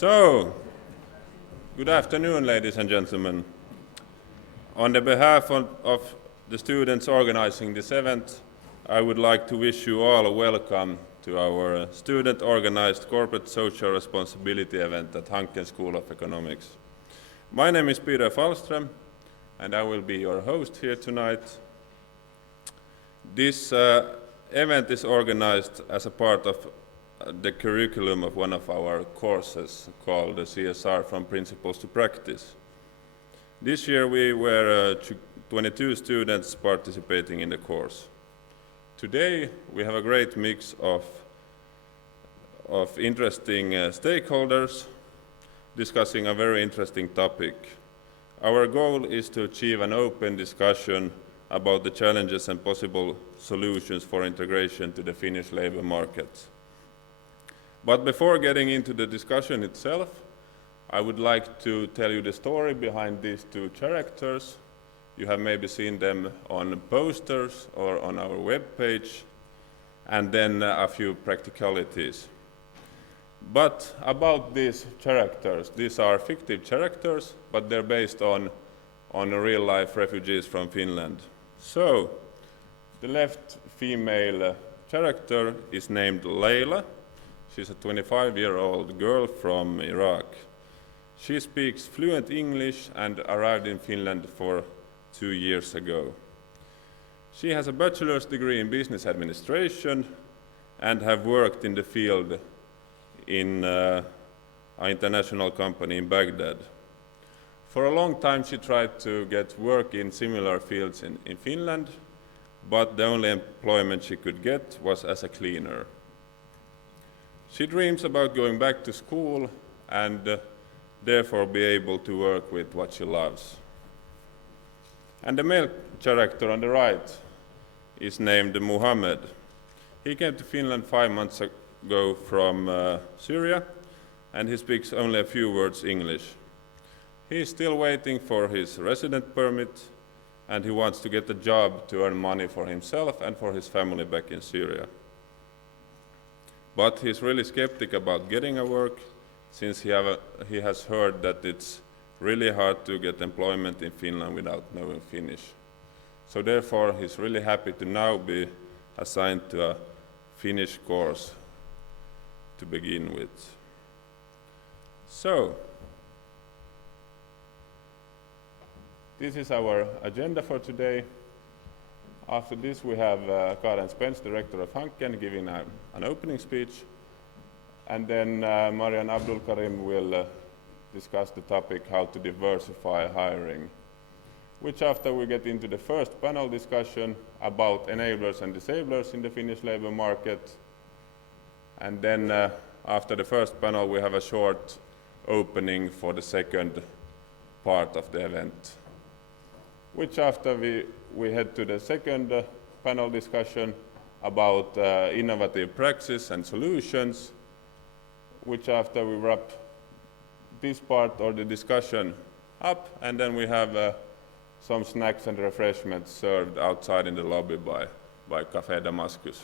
So, good afternoon, ladies and gentlemen. On the behalf of the students organizing this event, I would like to wish you all a welcome to our student-organized corporate social responsibility event at Hanken School of Economics. My name is Peter Falström, and I will be your host here tonight. This event is organized as a part of the curriculum of one of our courses called the CSR from Principles to Practice. This year we were 22 students participating in the course. Today we have a great mix of interesting stakeholders discussing a very interesting topic. Our goal is to achieve an open discussion about the challenges and possible solutions for integration to the Finnish labor market. But before getting into the discussion itself, I would like to tell you the story behind these two characters. You have maybe seen them on posters or on our webpage, and then a few practicalities. But about these characters, these are fictive characters, but they're based on real-life refugees from Finland. So, the left female character is named Leila. She's a 25-year-old girl from Iraq. She speaks fluent English and arrived in Finland 2 years ago. She has a bachelor's degree in business administration and have worked in the field in an international company in Baghdad. For a long time she tried to get work in similar fields in Finland, but the only employment she could get was as a cleaner. She dreams about going back to school and therefore be able to work with what she loves. And the male character on the right is named Muhammad. He came to Finland 5 months ago from Syria, and he speaks only a few words English. He is still waiting for his resident permit, and he wants to get a job to earn money for himself and for his family back in Syria. But he's really skeptic about getting a work, since he has heard that it's really hard to get employment in Finland without knowing Finnish. So therefore he's really happy to now be assigned to a Finnish course to begin with. So, this is our agenda for today. After this we have Karen Spence, director of Hanken, giving an opening speech. And then Marian Abdul Karim will discuss the topic how to diversify hiring, which after we get into the first panel discussion about enablers and disablers in the Finnish labor market. And then after the first panel we have a short opening for the second part of the event, which after we head to the second panel discussion about innovative practice and solutions, which after we wrap this part or the discussion up, and then we have some snacks and refreshments served outside in the lobby by Café Damascus.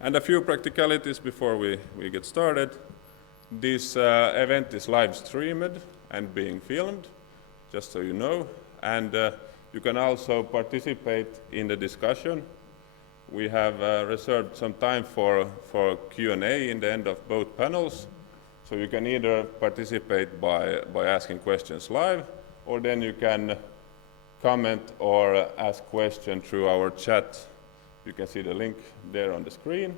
And a few practicalities before we get started. This event is live streamed and being filmed, just so you know. And you can also participate in the discussion. We have reserved some time for Q&A in the end of both panels. So you can either participate by asking questions live, or then you can comment or ask questions through our chat. You can see the link there on the screen,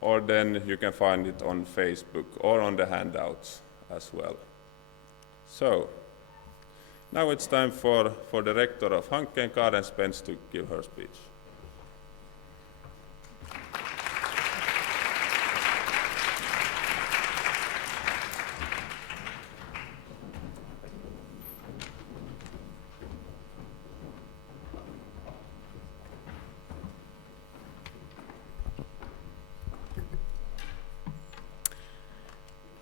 or then you can find it on Facebook or on the handouts as well. So, now it's time for the rector of Hanken, Karen Spence, to give her speech.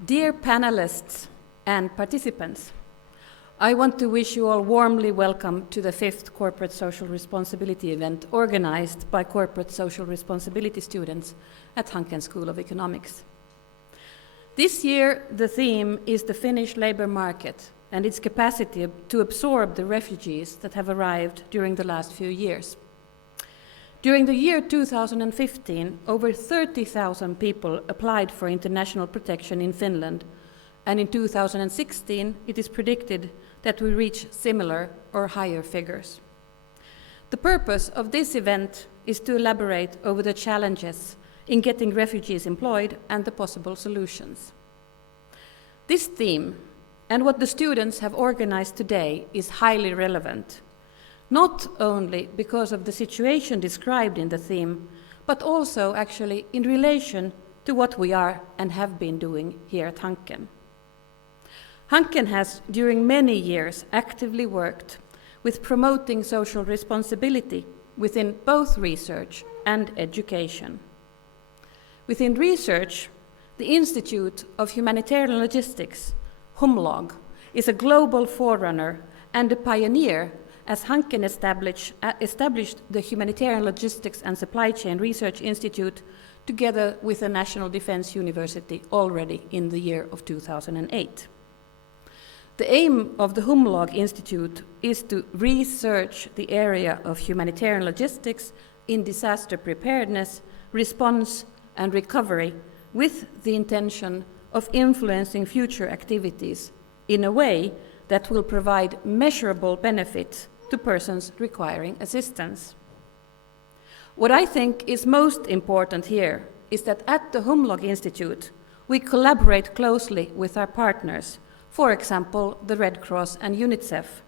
Dear panelists and participants, I want to wish you all warmly welcome to the 5th Corporate Social Responsibility event organized by Corporate Social Responsibility students at Hanken School of Economics. This year, the theme is the Finnish labour market and its capacity to absorb the refugees that have arrived during the last few years. During the year 2015, over 30,000 people applied for international protection in Finland, and in 2016, it is predicted that we reach similar or higher figures. The purpose of this event is to elaborate over the challenges in getting refugees employed and the possible solutions. This theme and what the students have organized today is highly relevant, not only because of the situation described in the theme, but also actually in relation to what we are and have been doing here at Hanken. Hanken has, during many years, actively worked with promoting social responsibility within both research and education. Within research, the Institute of Humanitarian Logistics, HUMLOG, is a global forerunner and a pioneer, as Hanken established the Humanitarian Logistics and Supply Chain Research Institute together with the National Defense University already in the year of 2008. The aim of the HUMLOG Institute is to research the area of humanitarian logistics in disaster preparedness, response, and recovery with the intention of influencing future activities in a way that will provide measurable benefit to persons requiring assistance. What I think is most important here is that at the HUMLOG Institute, we collaborate closely with our partners, for example, the Red Cross and UNICEF,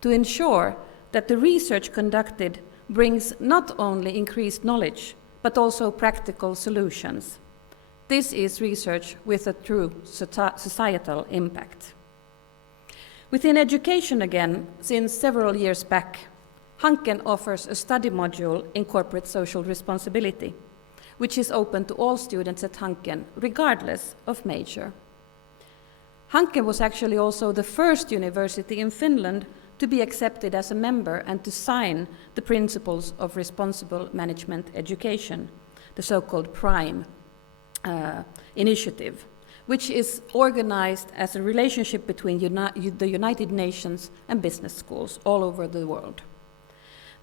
to ensure that the research conducted brings not only increased knowledge, but also practical solutions. This is research with a true societal impact. Within education again, since several years back, Hanken offers a study module in corporate social responsibility, which is open to all students at Hanken, regardless of major. Hanken was actually also the first university in Finland to be accepted as a member and to sign the Principles of Responsible Management Education, the so-called PRIME initiative, which is organized as a relationship between the United Nations and business schools all over the world.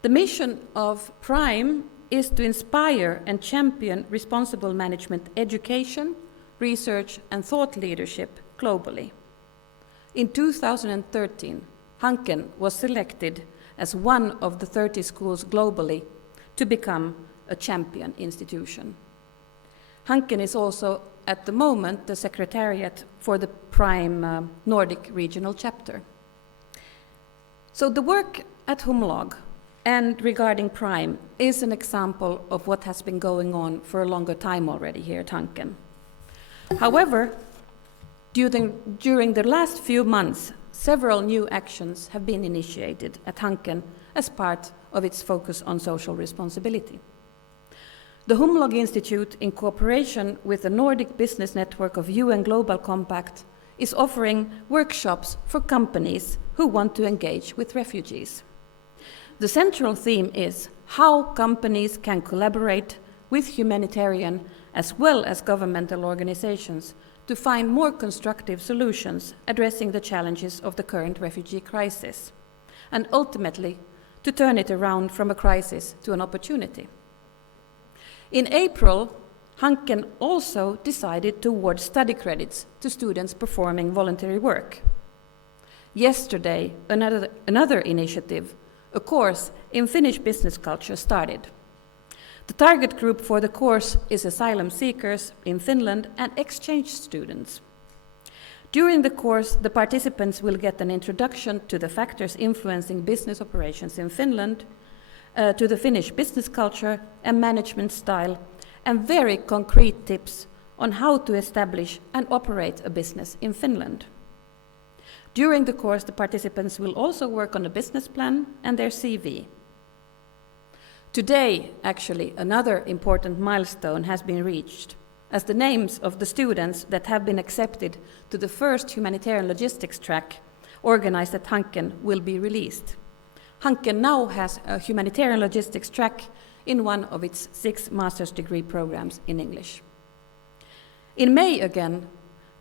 The mission of PRIME is to inspire and champion responsible management education, research, and thought leadership globally. In 2013, Hanken was selected as one of the 30 schools globally to become a champion institution. Hanken is also, at the moment, the secretariat for the PRIME Nordic regional chapter. So the work at HUMLOG and regarding PRIME is an example of what has been going on for a longer time already here at Hanken. However, during the last few months, several new actions have been initiated at Hanken as part of its focus on social responsibility. The HUMLOG Institute, in cooperation with the Nordic Business Network of UN Global Compact, is offering workshops for companies who want to engage with refugees. The central theme is how companies can collaborate with humanitarian as well as governmental organizations to find more constructive solutions addressing the challenges of the current refugee crisis, and ultimately to turn it around from a crisis to an opportunity. In April, Hanken also decided to award study credits to students performing voluntary work. Yesterday, another initiative, a course in Finnish business culture, started. The target group for the course is asylum seekers in Finland and exchange students. During the course, the participants will get an introduction to the factors influencing business operations in Finland, to the Finnish business culture and management style, and very concrete tips on how to establish and operate a business in Finland. During the course, the participants will also work on a business plan and their CV. Today, actually, another important milestone has been reached, as the names of the students that have been accepted to the first humanitarian logistics track organized at Hanken will be released. Hanken now has a humanitarian logistics track in one of its 6 master's degree programs in English. In May again,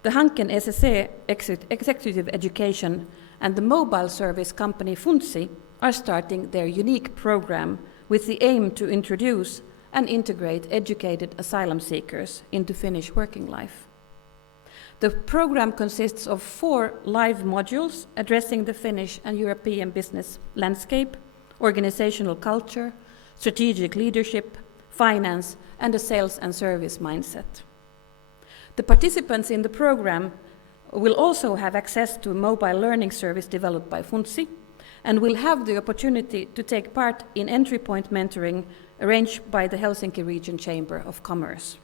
The Hanken SSE Executive Education and the mobile service company Funtsi are starting their unique program with the aim to introduce and integrate educated asylum seekers into Finnish working life. The program consists of 4 live modules addressing the Finnish and European business landscape, organizational culture, strategic leadership, finance, and a sales and service mindset. The participants in the program will also have access to a mobile learning service developed by Funtsi and will have the opportunity to take part in entry point mentoring arranged by the Helsinki Region Chamber of Commerce.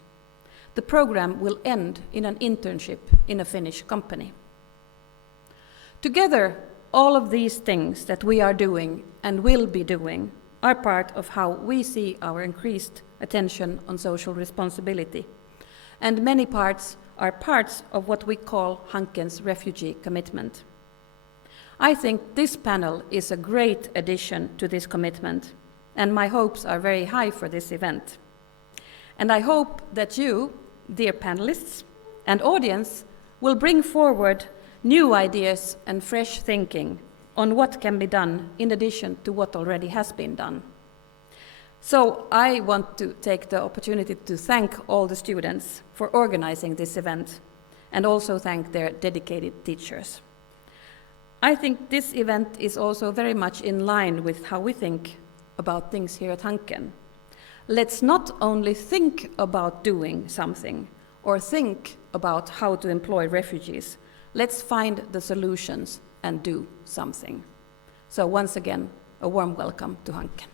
The program will end in an internship in a Finnish company. Together, all of these things that we are doing and will be doing are part of how we see our increased attention on social responsibility, and many parts are parts of what we call Hanken's refugee commitment. I think this panel is a great addition to this commitment, and my hopes are very high for this event. And I hope that you, dear panelists and audience, will bring forward new ideas and fresh thinking on what can be done in addition to what already has been done. So I want to take the opportunity to thank all the students for organizing this event and also thank their dedicated teachers. I think this event is also very much in line with how we think about things here at Hanken. Let's not only think about doing something or think about how to employ refugees, let's find the solutions and do something. So once again, a warm welcome to Hanken.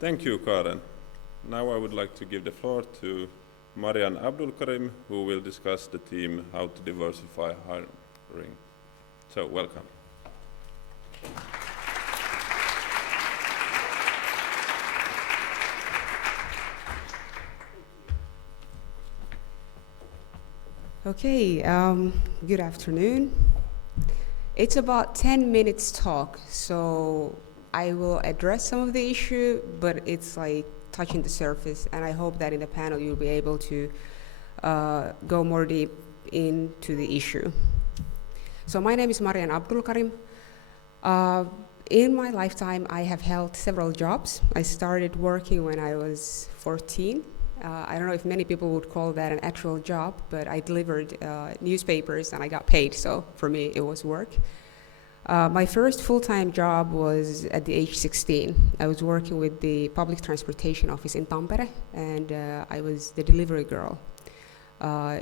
Thank you, Karen. Now I would like to give the floor to Marian Abdulkarim, who will discuss the theme How to Diversify Hiring. So, welcome. Okay, good afternoon. It's about 10 minutes talk, so I will address some of the issue, but it's like touching the surface, and I hope that in the panel you'll be able to go more deep into the issue. So my name is Marian Abdulkarim. In my lifetime, I have held several jobs. I started working when I was 14. I don't know if many people would call that an actual job, but I delivered newspapers and I got paid, so for me it was work. My first full-time job was at the age 16. I was working with the public transportation office in Tampere, and I was the delivery girl,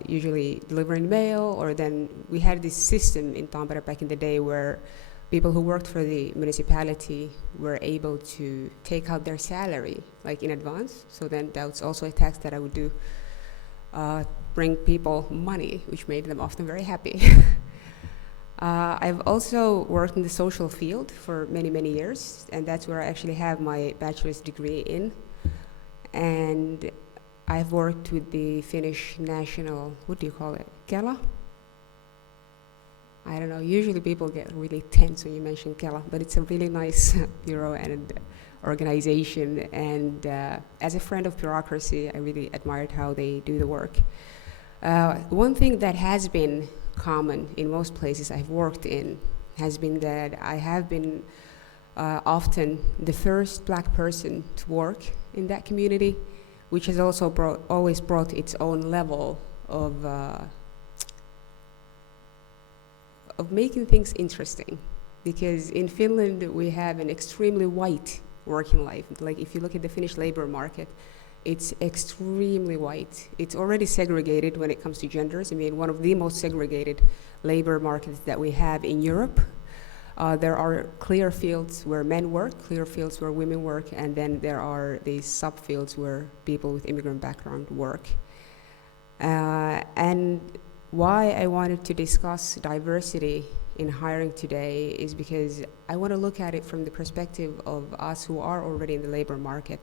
usually delivering mail, or then we had this system in Tampere back in the day where people who worked for the municipality were able to take out their salary like in advance. So then that was also a tax that I would do, bring people money, which made them often very happy. I've also worked in the social field for many, many years, and that's where I actually have my bachelor's degree in. And I've worked with the Finnish national, what do you call it, Kela? I don't know, usually people get really tense when you mention Kela, but it's a really nice bureau and organization. And as a friend of bureaucracy, I really admired how they do the work. One thing that has been common in most places I've worked in has been that I have been often the first Black person to work in that community, which has also always brought its own level of making things interesting. Because in Finland we have an extremely white working life. Like if you look at the Finnish labor market, it's extremely white. It's already segregated when it comes to genders. I mean, one of the most segregated labor markets that we have in Europe. There are clear fields where men work, clear fields where women work, and then there are these subfields where people with immigrant background work. And why I wanted to discuss diversity in hiring today is because I want to look at it from the perspective of us who are already in the labor market.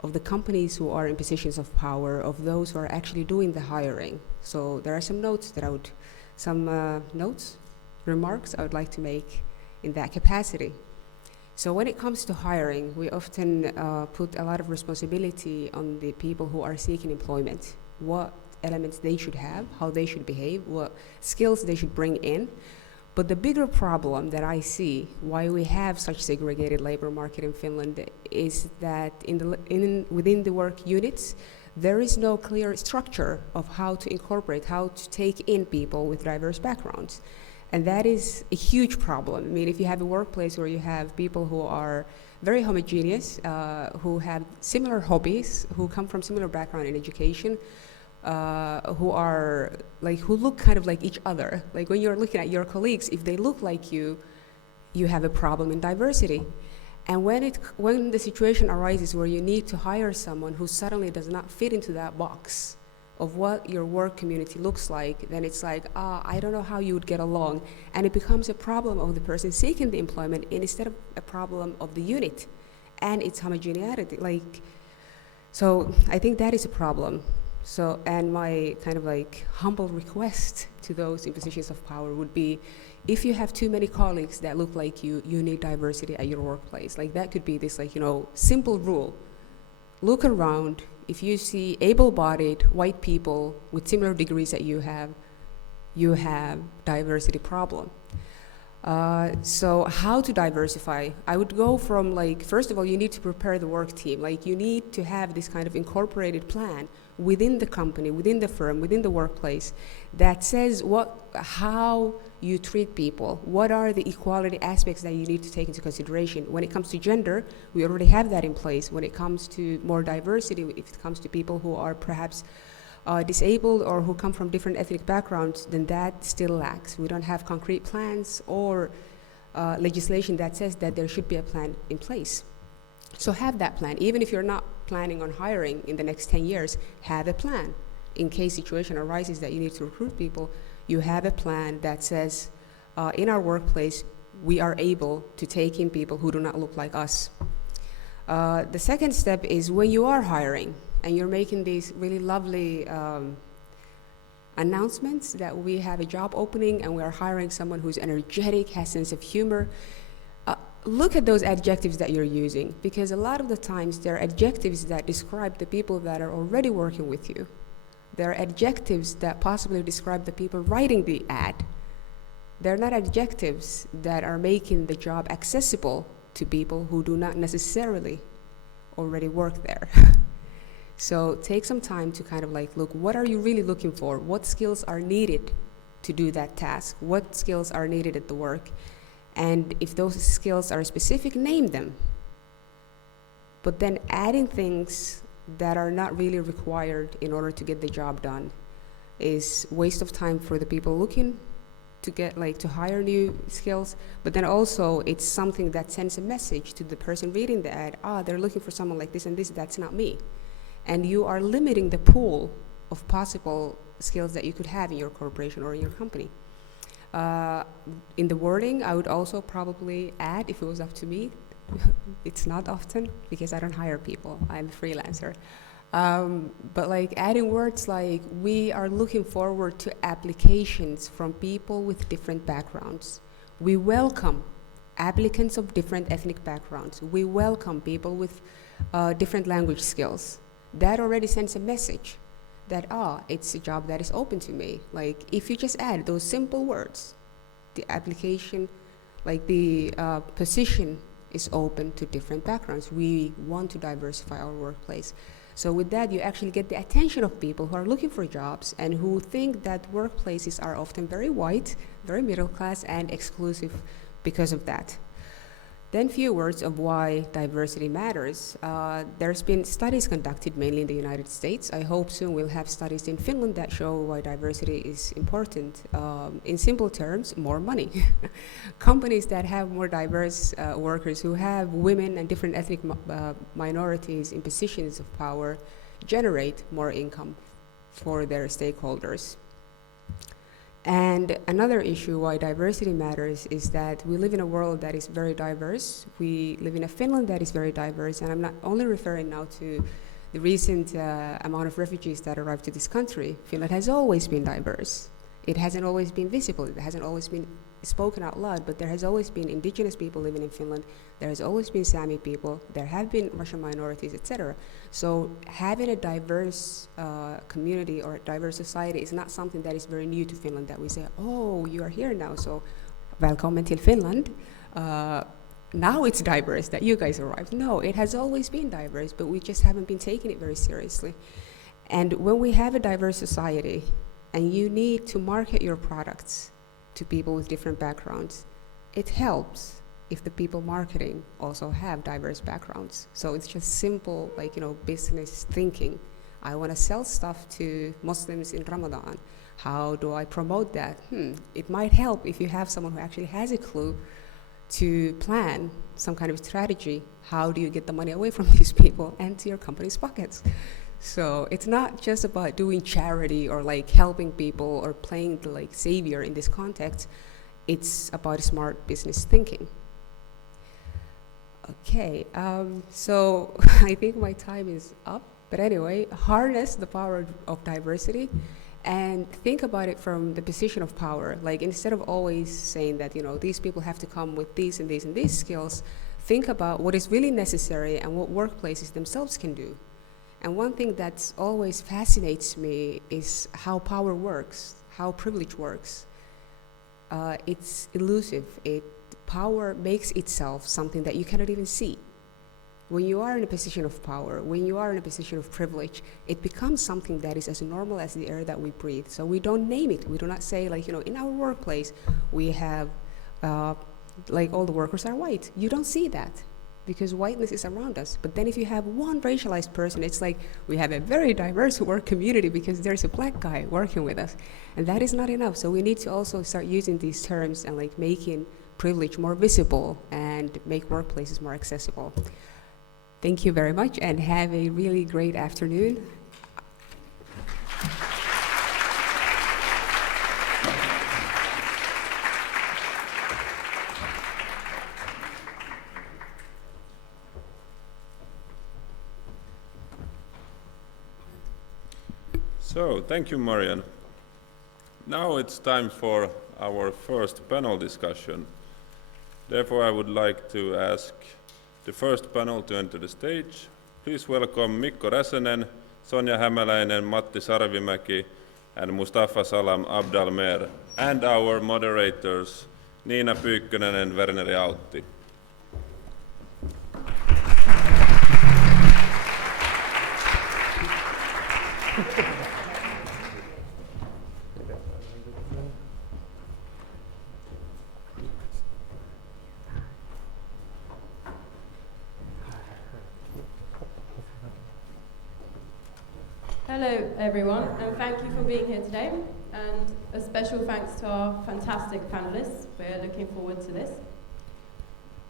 of the companies who are in positions of power, of those who are actually doing the hiring. So there are some notes that remarks I would like to make in that capacity. So when it comes to hiring, we often put a lot of responsibility on the people who are seeking employment, what elements they should have, how they should behave, what skills they should bring in. But the bigger problem that I see why we have such segregated labor market in Finland is that within the work units, there is no clear structure of how to incorporate, how to take in people with diverse backgrounds. And that is a huge problem. I mean, if you have a workplace where you have people who are very homogeneous, who have similar hobbies, who come from similar background in education, who look kind of like each other. Like when you're looking at your colleagues, if they look like you, you have a problem in diversity. And when the situation arises where you need to hire someone who suddenly does not fit into that box of what your work community looks like, then it's like, I don't know how you would get along. And it becomes a problem of the person seeking the employment instead of a problem of the unit and its homogeneity. So I think that is a problem. So, and my kind of humble request to those in positions of power would be, if you have too many colleagues that look like you, you need diversity at your workplace. Like that could be this simple rule. Look around. If you see able-bodied white people with similar degrees that you have diversity problem. So how to diversify? I would go from first of all, you need to prepare the work team. You need to have this kind of incorporated plan within the company, within the firm, within the workplace that says how you treat people, what are the equality aspects that you need to take into consideration. When it comes to gender, we already have that in place. When it comes to more diversity, if it comes to people who are perhaps disabled or who come from different ethnic backgrounds, then that still lacks. We don't have concrete plans or legislation that says that there should be a plan in place. So have that plan. Even if you're not planning on hiring in the next 10 years, have a plan. In case situation arises that you need to recruit people, you have a plan that says, in our workplace, we are able to take in people who do not look like us. The second step is when you are hiring, and you're making these really lovely announcements that we have a job opening and we are hiring someone who's energetic, has sense of humor. Look at those adjectives that you're using, because a lot of the times they're adjectives that describe the people that are already working with you. They're adjectives that possibly describe the people writing the ad. They're not adjectives that are making the job accessible to people who do not necessarily already work there. So take some time to kind of look, what are you really looking for? What skills are needed to do that task? What skills are needed at the work? And if those skills are specific, name them. But then adding things that are not really required in order to get the job done is waste of time for the people looking to get to hire new skills. But then also it's something that sends a message to the person reading the ad. They're looking for someone like this and this, that's not me. And you are limiting the pool of possible skills that you could have in your corporation or in your company. In the wording, I would also probably add, if it was up to me, it's not often because I don't hire people, I'm a freelancer. But adding words like, we are looking forward to applications from people with different backgrounds. We welcome applicants of different ethnic backgrounds. We welcome people with different language skills. That already sends a message that, it's a job that is open to me. If you just add those simple words, the application, the position is open to different backgrounds. We want to diversify our workplace. So with that, you actually get the attention of people who are looking for jobs and who think that workplaces are often very white, very middle class, and exclusive because of that. Then few words of why diversity matters. There's been studies conducted mainly in the United States. I hope soon we'll have studies in Finland that show why diversity is important. In simple terms, more money. Companies that have more diverse workers who have women and different ethnic minorities in positions of power generate more income for their stakeholders. And another issue why diversity matters is that we live in a world that is very diverse. We live in a Finland that is very diverse, and I'm not only referring now to the recent amount of refugees that arrived to this country. Finland has always been diverse. It hasn't always been visible, it hasn't always been spoken out loud, but there has always been indigenous people living in Finland, there has always been Sami people, there have been Russian minorities, etc. So having a diverse community or a diverse society is not something that is very new to Finland, that we say, oh, you are here now, so welcome till Finland. Now it's diverse that you guys arrived. No, it has always been diverse, but we just haven't been taking it very seriously. And when we have a diverse society, and you need to market your products to people with different backgrounds, it helps if the people marketing also have diverse backgrounds. So it's just simple, like, business thinking. I want to sell stuff to Muslims in Ramadan. How do I promote that? It might help if you have someone who actually has a clue to plan some kind of strategy. How do you get the money away from these people and to your company's pockets? So it's not just about doing charity or like helping people or playing the like savior in this context. It's about smart business thinking. Okay, so I think my time is up. But anyway, harness the power of diversity and think about it from the position of power. Like, instead of always saying that, these people have to come with these and these and these skills, think about what is really necessary and what workplaces themselves can do. And one thing that always fascinates me is how power works, how privilege works. It's elusive. Power makes itself something that you cannot even see. When you are in a position of power, when you are in a position of privilege, it becomes something that is as normal as the air that we breathe. So we don't name it. We do not say, like, in our workplace, we have, like, all the workers are white. You don't see that, because whiteness is around us. But then if you have one racialized person, it's like we have a very diverse work community because there's a black guy working with us. And that is not enough. So we need to also start using these terms and like making privilege more visible and make workplaces more accessible. Thank you very much and have a really great afternoon. So, thank you, Marian. Now it's time for our first panel discussion. Therefore, I would like to ask the first panel to enter the stage. Please welcome Mikko Räsänen, Sonja Hämäläinen, Matti Sarvimäki, and Mustafa Salam Abdalmer, and our moderators, Niina Pyykkönen and Verneri Autti. Hello everyone, and thank you for being here today, and a special thanks to our fantastic panelists. We're looking forward to this.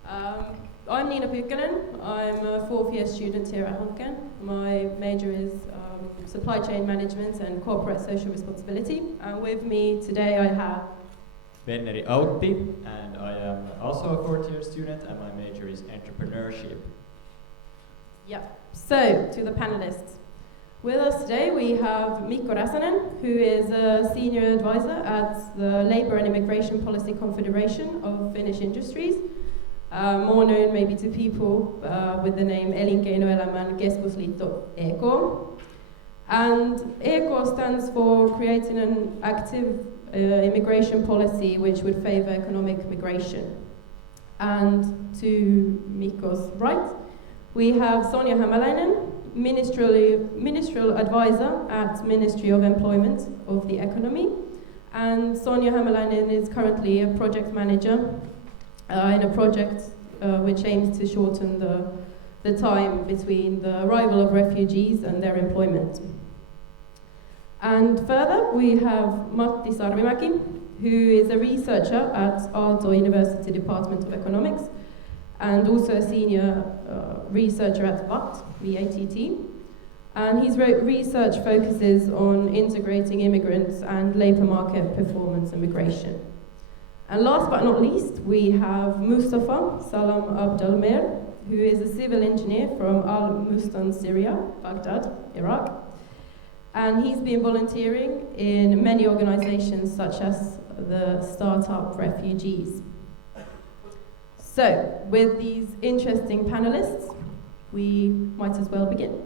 I'm Niina Pyykkönen. I'm a fourth year student here at Hanken. My major is supply chain management and corporate social responsibility, and with me today I have Verneri Autti, and I am also a fourth year student, and my major is entrepreneurship. Yep. So, to the panelists. With us today we have Mikko Räsänen, who is a senior advisor at the Labour and Immigration Policy Confederation of Finnish Industries, more known maybe to people with the name Elinkeinoelämän Keskusliitto EK. And EK stands for creating an active immigration policy which would favour economic migration. And to Mikko's right, we have Sonja Hämäläinen, Ministerial Advisor at Ministry of Employment of the Economy, and Sonja Hämäläinen is currently a project manager in a project which aims to shorten the time between the arrival of refugees and their employment. And further, we have Matti Sarvimäki, who is a researcher at Aalto University Department of Economics, and also a senior researcher at VAT, VATT. And his research focuses on integrating immigrants and labour market performance and migration. And last but not least, we have Mustafa Salam Abdelmer, who is a civil engineer from Al-Mustan, Syria, Baghdad, Iraq. And he's been volunteering in many organizations such as the startup Refugees. So, with these interesting panelists, we might as well begin.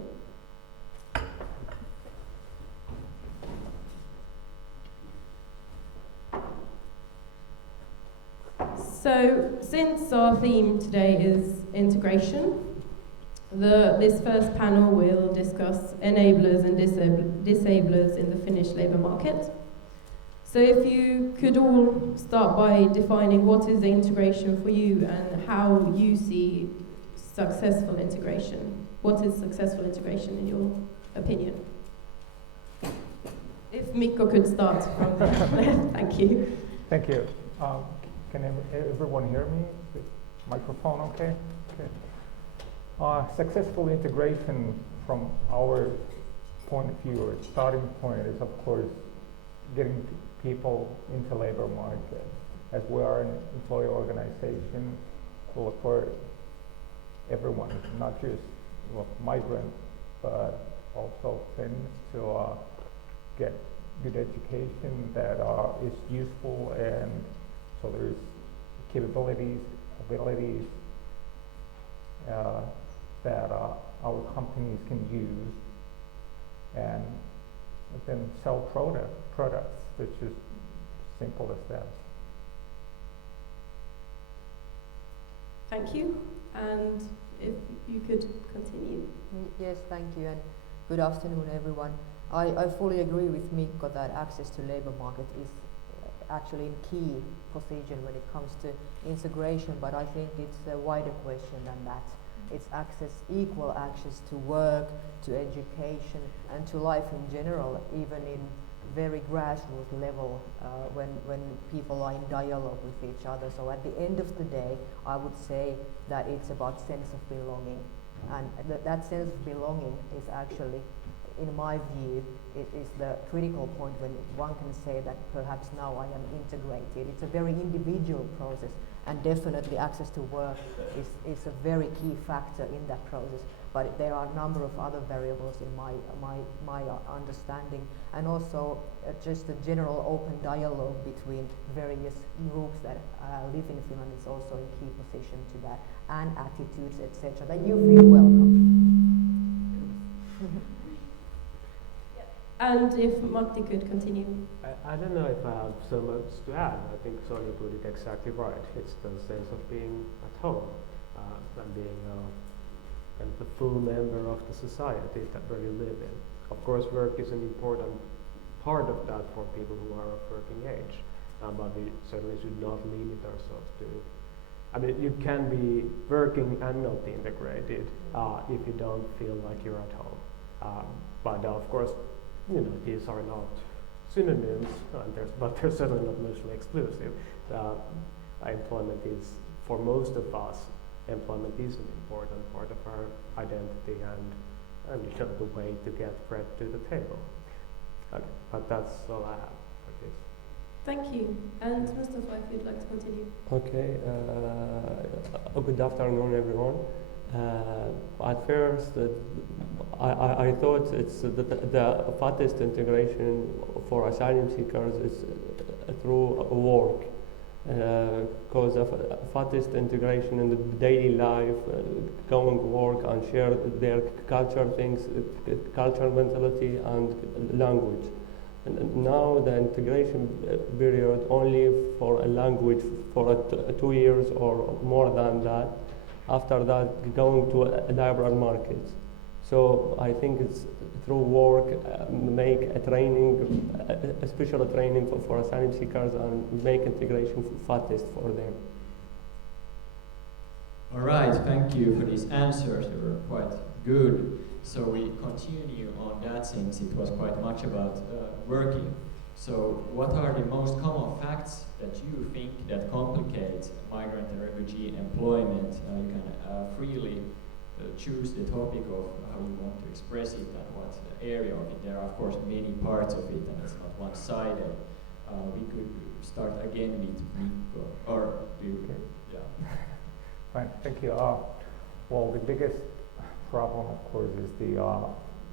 So, since our theme today is integration, this first panel will discuss enablers and disablers in the Finnish labour market. So if you could all start by defining what is integration for you and how you see successful integration. What is successful integration in your opinion? If Mikko could start from there, thank you. Thank you. Can everyone hear me? Is the microphone okay? Okay. Successful integration from our point of view, or starting point, is of course getting people into labor market. As we are an employer organization, we look for everyone, not just migrants, but also Finns to get good education that is useful, and so there's capabilities, abilities that our companies can use, and then sell products. It's just simple as that. Thank you, and if you could continue. Yes, thank you, and good afternoon, everyone. I fully agree with Mikko that access to labor market is actually a key position when it comes to integration, but I think it's a wider question than that. It's equal access to work, to education, and to life in general, even in very grassroots level, when people are in dialogue with each other. So at the end of the day, I would say that it's about sense of belonging, and that sense of belonging is actually, in my view, it is the critical point when one can say that perhaps now I am integrated. It's a very individual process, and definitely access to work is a very key factor in that process. But there are a number of other variables in my understanding, and also just a general open dialogue between various groups that live in Finland is also a key position to that, and attitudes, etc., that you feel welcome. And if Matti could continue. I don't know if I have so much to add. I think Sonia put it exactly right. It's the sense of being at home and being kind of a full member of the society that where you live in. Of course, work is an important part of that for people who are of working age, but we certainly should not limit ourselves to it. I mean, you can be working and not integrated if you don't feel like you're at home. But of course, you know, these are not synonyms, but they're certainly not mutually exclusive. Employment is, for most of us, employment is an important part of our identity and you know, the way to get bread to the table. Okay, but that's all I have for this. Thank you. And Mustafa, if you'd like to continue. Okay, good afternoon, everyone. At first, I thought it's the fastest integration for asylum seekers is through work, because of fastest integration in the daily life, going to work and share their culture things, cultural mentality and language. And now the integration period only for a language for 2 years or more than that. After that, going to a labor market. So I think it's through work, make a training, a special training for asylum seekers, and make integration fastest for them. All right, thank you for these answers. They were quite good. So we continue on that, since it was quite much about working. So what are the most common facts that you think that complicate migrant and refugee employment? You can freely choose the topic of how you want to express it and what area of it. There are of course many parts of it, and it's not one-sided. We could start again with Mikko, or do you? Okay. Yeah. Fine, thank you. Well, the biggest problem, of course, is the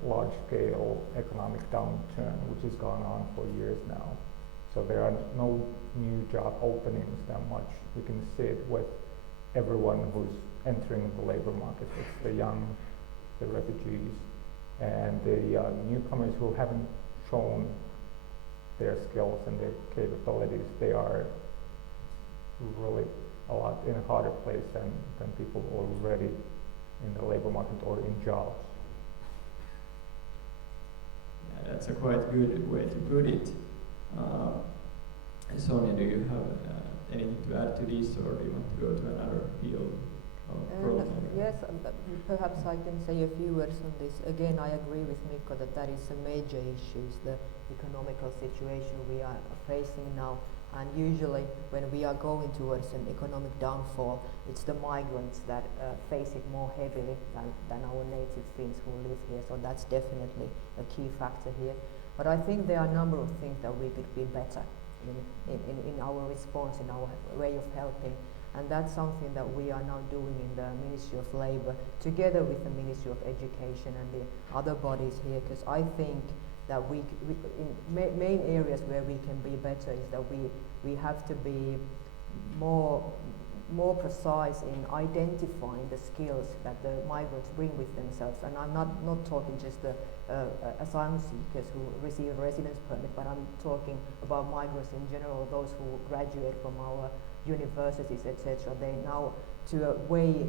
large-scale economic downturn, which has gone on for years now. So there are no new job openings that much. We can see it with everyone who's entering the labor market. It's the young, the refugees, and the newcomers who haven't shown their skills and their capabilities. They are really a lot in a harder place than people already in the labor market or in jobs. Yeah, that's a quite good way to put it. Sonia, do you have anything to add to this, or do you want to go to another field of growth? Yes, perhaps I can say a few words on this. Again, I agree with Mikko that is a major issue, is the economical situation we are facing now. And usually when we are going towards an economic downfall, it's the migrants that face it more heavily than our native Finns who live here. So that's definitely a key factor here. But I think there are a number of things that we could be better in our response, in our way of helping. And that's something that we are now doing in the Ministry of Labour, together with the Ministry of Education and the other bodies here, because I think that main areas where we can be better is that we have to be more precise in identifying the skills that the migrants bring with themselves. And I'm not talking just the asylum seekers who receive a residence permit, but I'm talking about migrants in general, those who graduate from our universities, etc. They now, to a great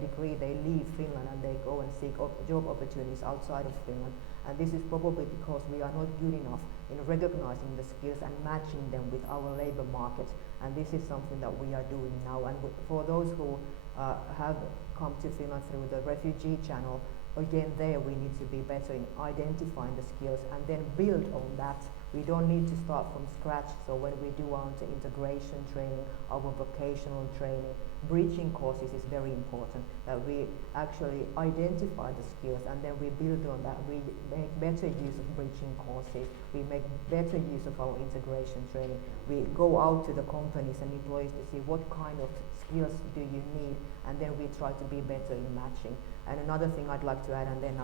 degree, they leave Finland and they go and seek job opportunities outside of Finland. And this is probably because we are not good enough in recognizing the skills and matching them with our labor market. And this is something that we are doing now. And for those who have come to Finland through the refugee channel, again, there we need to be better in identifying the skills and then build on that. We don't need to start from scratch. So when we do our integration training, our vocational training, bridging courses is very important, that we actually identify the skills and then we build on that. We make better use of bridging courses. We make better use of our integration training. We go out to the companies and employees to see what kind of skills do you need, and then we try to be better in matching. And another thing I'd like to add, and then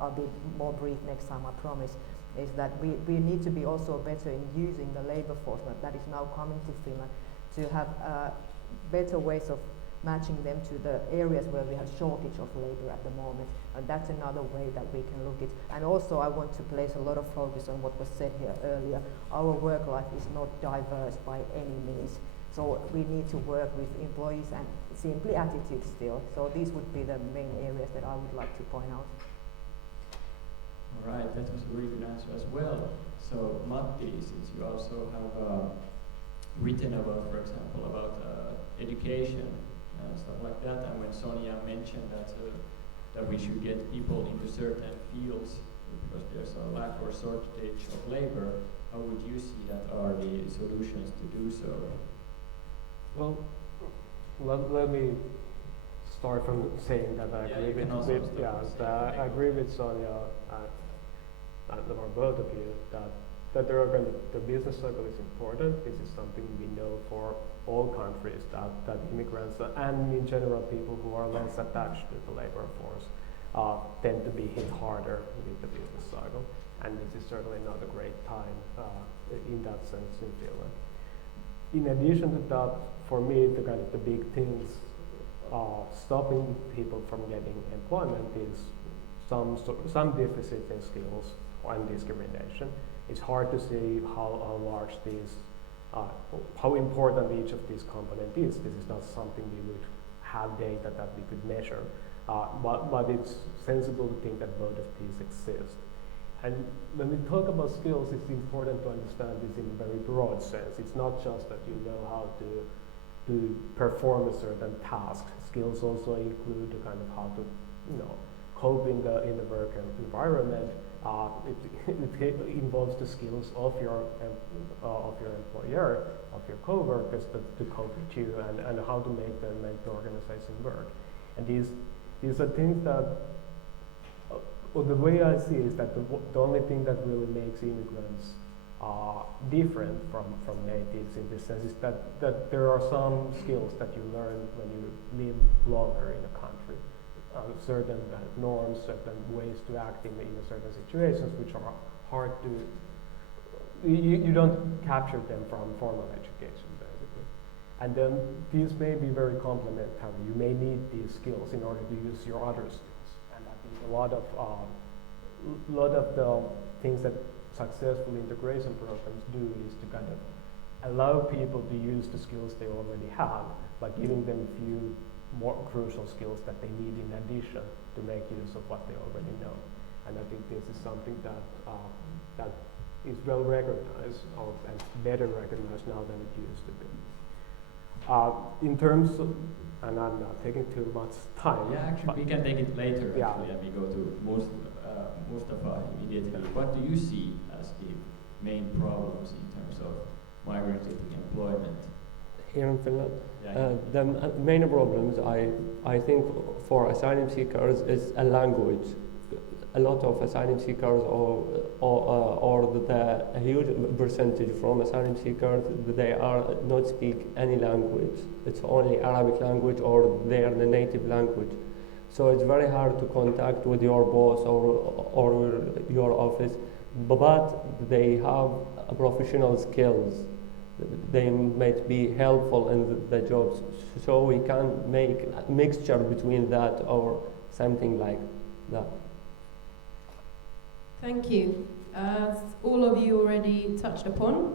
I'll be more brief next time, I promise, is that we need to be also better in using the labor force that is now coming to Finland to have better ways of matching them to the areas where we have shortage of labor at the moment. And that's another way that we can look at. And also I want to place a lot of focus on what was said here earlier. Our work life is not diverse by any means. So we need to work with employees and simply attitude still. So these would be the main areas that I would like to point out. All right, that was a really good answer as well. So Matti, since you also have written about, for example, about education and stuff like that, and when Sonia mentioned that we should get people into certain fields because there's a lack or shortage of labor, how would you see that are the solutions to do so? Well, let me start from saying that I agree with Sonia and or both of you that the business cycle is important. This is something we know for all countries, that immigrants and in general people who are less attached to the labor force tend to be hit harder with the business cycle. And this is certainly not a great time in that sense in Finland. In addition to that, for me, the big things stopping people from getting employment is some deficit in skills and discrimination. It's hard to see how large these, how important each of these components is. This is not something we would have data that we could measure, but it's sensible to think that both of these exist. And when we talk about skills, it's important to understand this in a very broad sense. It's not just that you know how to perform a certain task. Skills also include the kind of how to, cope in the work environment. It involves the skills of your employer, of your co-workers to cope with you, and how to make the organization work. And these are things that, well, the way I see it is that the only thing that really makes immigrants different from natives in this sense is that there are some skills that you learn when you live longer in a country. Certain norms, certain ways to act in certain situations which are hard to, you don't capture them from formal education basically. And then these may be very complementary. You may need these skills in order to use your other skills. And I think a lot of the things that successful integration programs do is to kind of allow people to use the skills they already have, by giving them a few more crucial skills that they need in addition to make use of what they already know. And I think this is something that that is well recognized and better recognized now than it used to be. In terms of, and I'm not taking too much time. Yeah, actually, we can take it later. Yeah. Actually, and we go to Mustafa immediately. What do you see as the main problems in terms of migrant seeking employment? Here in Finland, Yeah, the main problems I think for asylum seekers is a language. A lot of asylum seekers or a huge percentage from asylum seekers, they are not speak any language. It's only Arabic language or their native language. So it's very hard to contact with your boss or your office, but they have professional skills. They might be helpful in the jobs. So we can make a mixture between that or something like that. Thank you. As all of you already touched upon,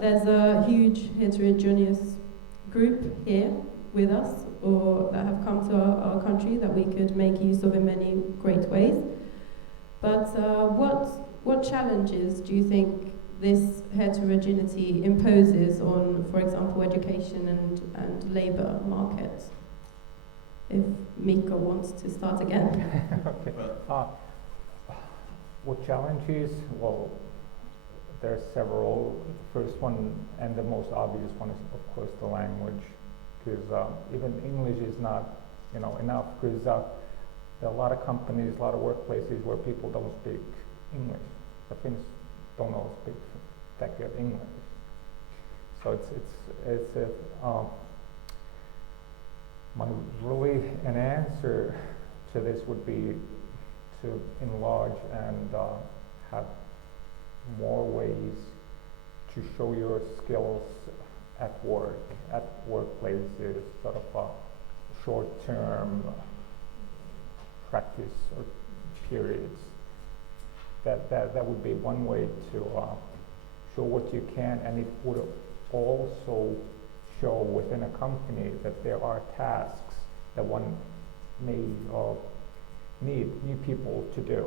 there's a huge heterogeneous group here with us, or that have come to our country that we could make use of in many great ways. But what challenges do you think this heterogeneity imposes on, for example, education and labour markets? If Mika wants to start again. Okay. What challenges? Well, there are several. The first one and the most obvious one is, of course, the language, because even English is not, enough. Because there are a lot of companies, a lot of workplaces where people don't speak English. The Finns don't all speak that good English. So an answer to this would be to enlarge and have more ways to show your skills at work, at workplaces, sort of short-term practice or periods. That would be one way to show what you can, and it would also show within a company that there are tasks that one may need new people to do.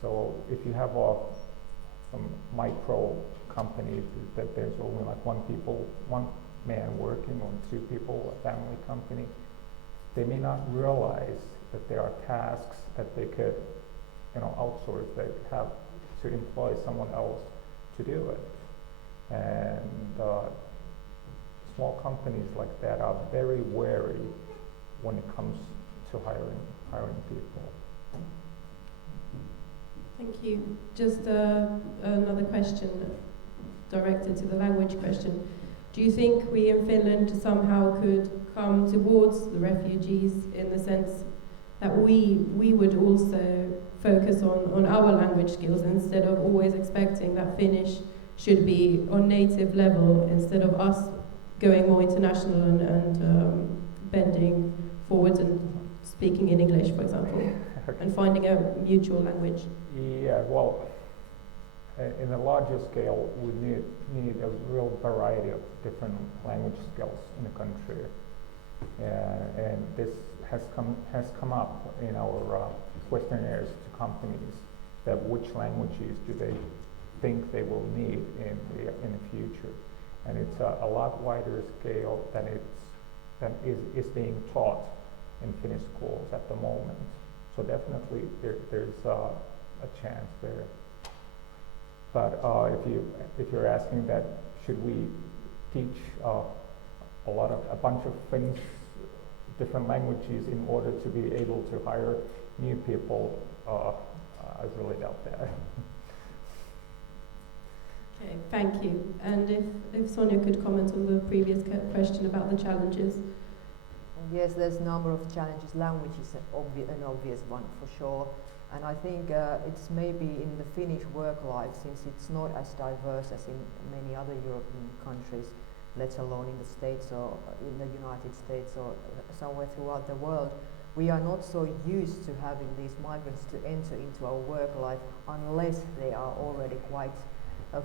So if you have some micro company that there's only like one man working, or two people, a family company, they may not realize that there are tasks that they could outsource. They have to employ someone else to do it. And small companies like that are very wary when it comes to hiring people. Thank you. Just another question directed to the language question. Do you think we in Finland somehow could come towards the refugees in the sense that we would also focus on our language skills instead of always expecting that Finnish should be on native level, instead of us going more international and bending forwards and speaking in English, for example, and finding a mutual language? Yeah, well, in a larger scale, we need a real variety of different language skills in the country, and this has come up in our questionnaires to companies, that which languages do they think they will need in the future, and it's a lot wider scale than is being taught in Finnish schools at the moment. So definitely there's a chance there. But if you're asking that, should we teach a bunch of Finns different languages in order to be able to hire new people. I really doubt that. Okay, thank you. And if Sonia could comment on the previous question about the challenges. Yes, there's a number of challenges. Language is an obvious one for sure. And I think it's maybe in the Finnish work life, since it's not as diverse as in many other European countries, let alone in the States or in the United States or somewhere throughout the world, we are not so used to having these migrants to enter into our work life unless they are already quite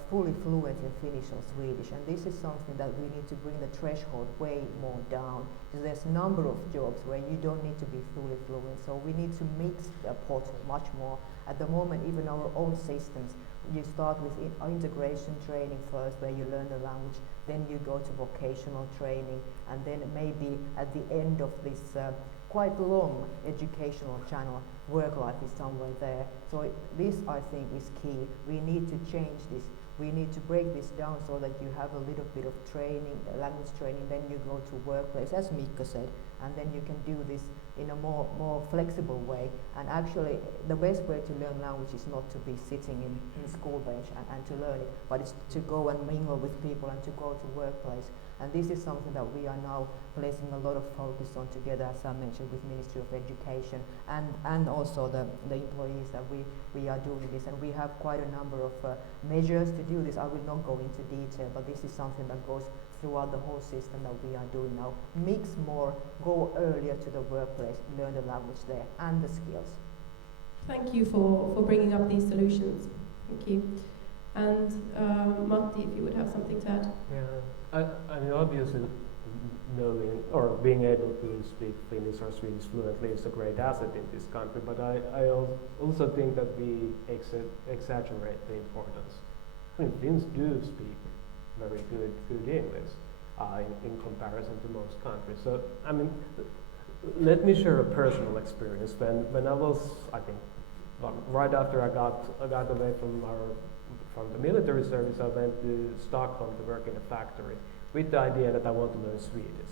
fully fluent in Finnish or Swedish. And this is something that we need to bring the threshold way more down, because there's a number of jobs where you don't need to be fully fluent. So we need to mix the pot much more. At the moment, even our own systems, you start with integration training first, where you learn the language, then you go to vocational training, and then maybe at the end of this quite long educational channel, work life is somewhere there. So this, I think, is key. We need to change this. We need to break this down so that you have a little bit of training, language training, then you go to workplace, as Mikko said, and then you can do this in a more flexible way. And actually, the best way to learn language is not to be sitting in school bench and to learn it, but it's to go and mingle with people and to go to workplace. And this is something that we are now placing a lot of focus on together, as I mentioned, with Ministry of Education and also the employees that we are doing this. And we have quite a number of measures to do this. I will not go into detail, but this is something that goes throughout the whole system that we are doing now. Mix more, go earlier to the workplace, learn the language there and the skills. Thank you for bringing up these solutions. Thank you. And Matti, if you would have something to add. Yeah, I mean, obviously, knowing or being able to speak Finnish or Swedish fluently is a great asset in this country, but I also think that we exaggerate the importance. I mean, Finns do speak very good English in comparison to most countries. So, I mean, let me share a personal experience. When I was, I think, right after I got away from the military service, I went to Stockholm to work in a factory with the idea that I want to learn Swedish.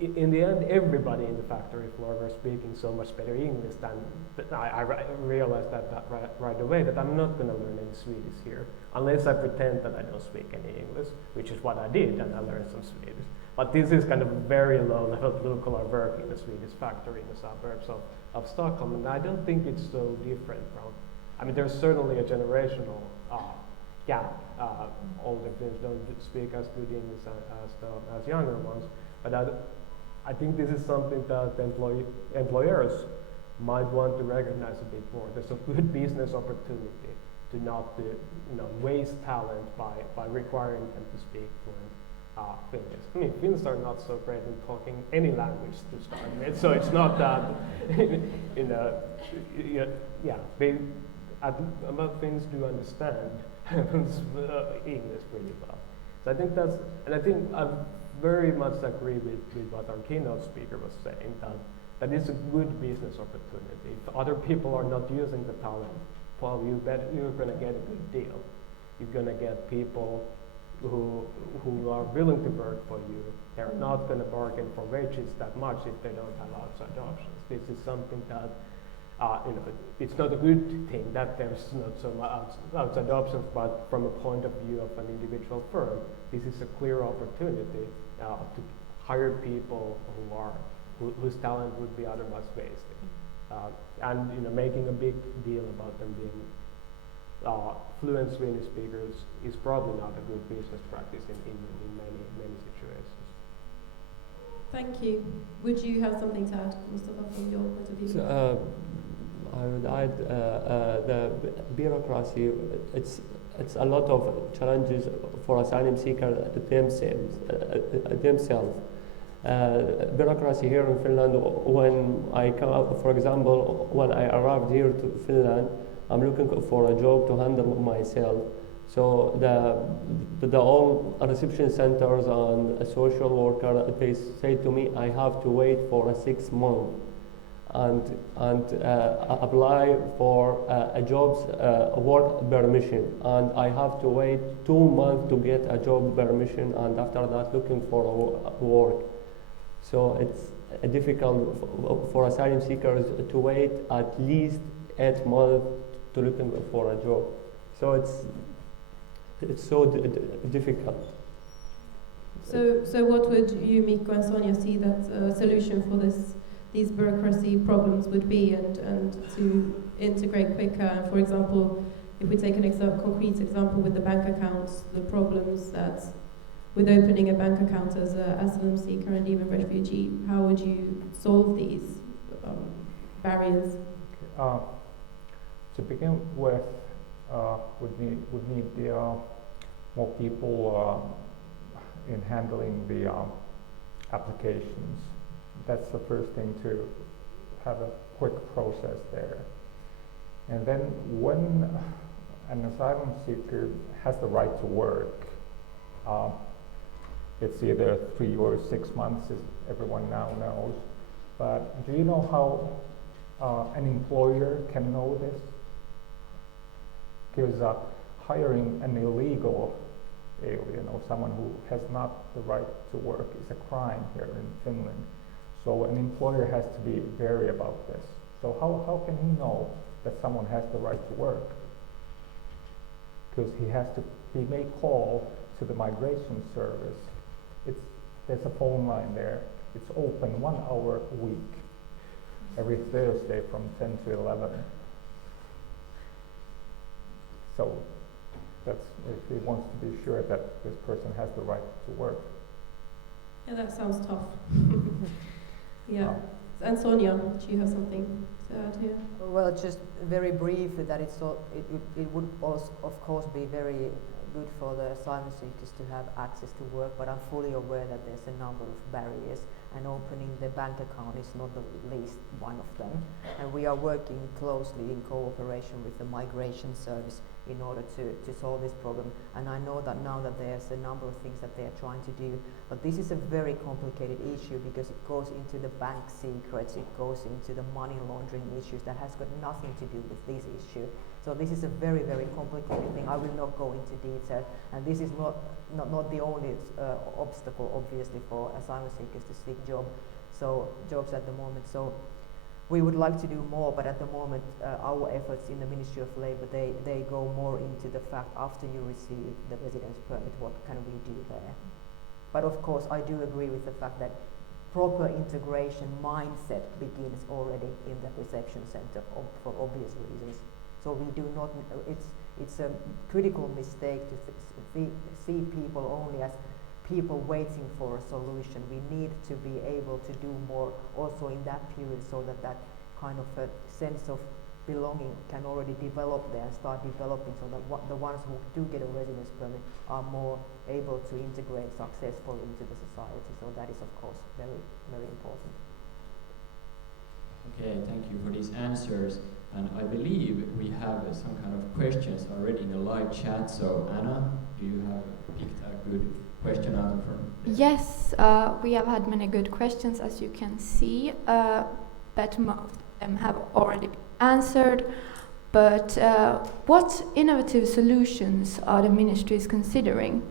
In the end, everybody in the factory floor were speaking so much better English than I realized that right away, that I'm not going to learn any Swedish here unless I pretend that I don't speak any English, which is what I did, and I learned some Swedish. But this is kind of very low level blue-collar work in a Swedish factory in the suburbs of Stockholm, and I don't think it's so different from, I mean, there's certainly a generational gap. Older Finns don't speak as good English as younger ones, but I think this is something that employers might want to recognize a bit more. There's a good business opportunity to not waste talent by requiring them to speak fluent Finnish. I mean, Finns are not so great in talking any language to start with, so it's not that, but Finns do understand English really well. So I think I very much agree with what our keynote speaker was saying, that it's a good business opportunity. If other people are not using the talent, well, you're going to get a good deal. You're going to get people who are willing to work for you. They're not going to bargain for wages that much if they don't have outside options. This is something that it's not a good thing that there's not so much outside options, but from a point of view of an individual firm, this is a clear opportunity to hire people whose talent would be otherwise wasted. And making a big deal about them being fluent Swedish speakers is probably not a good business practice in many situations. Thank you. Would you have something to add, Mustafa, from your point of view? So, I would add the bureaucracy. It's a lot of challenges for asylum seekers themselves. Bureaucracy here in Finland. When I come out, for example, when I arrived here to Finland, I'm looking for a job to handle myself. So the all reception centers and a social worker, they say to me I have to wait for 6 months and apply for a job's work permission, and I have to wait 2 months to get a job permission, and after that looking for work. So difficult for asylum seekers to wait at least 8 months to looking for a job. So it's so difficult. So what would you, Mikko and Sonia, see that a solution for these bureaucracy problems would be, and to integrate quicker? For example, if we take an concrete example with the bank accounts, the problems that with opening a bank account as an asylum seeker and even refugee, how would you solve these barriers? To begin with, would need the more people in handling the applications. That's the first thing, to have a quick process there. And then when an asylum seeker has the right to work, it's either 3 or 6 months, as everyone now knows. But do you know how an employer can know this? Because hiring an illegal alien or someone who has not the right to work is a crime here in Finland. So an employer has to be wary about this. So how can he know that someone has the right to work? Because he may call to the migration service. There's a phone line there. It's open 1 hour a week, every Thursday from 10 to 11. So that's if he wants to be sure that this person has the right to work. Yeah, that sounds tough. Yeah. And Sonia, do you have something to add here? Well, just very briefly, that it would also, of course, be very good for the asylum seekers to have access to work, but I'm fully aware that there's a number of barriers, and opening the bank account is not the least one of them. And we are working closely in cooperation with the migration service in order to solve this problem. And I know that now that there's a number of things that they are trying to do, but this is a very complicated issue because it goes into the bank secrets, it goes into the money laundering issues that has got nothing to do with this issue. So this is a very, very complicated thing. I will not go into detail, and this is not the only obstacle, obviously, for asylum seekers to seek jobs at the moment. So we would like to do more, but at the moment our efforts in the Ministry of Labour, they go more into the fact after you receive the residence permit, what can we do there? But of course I do agree with the fact that proper integration mindset begins already in the reception centre for obvious reasons. So we do not, it's a critical mistake to see people only as people waiting for a solution. We need to be able to do more also in that period, so that kind of a sense of belonging can already develop there and start developing, so that the ones who do get a residence permit are more able to integrate successfully into the society. So that is of course very, very important. Okay, thank you for these answers. And I believe we have some kind of questions already in the live chat. So Anna, do you have picked a good question out of from? Yes, we have had many good questions, as you can see, but most of them have already been answered. But what innovative solutions are the ministries considering,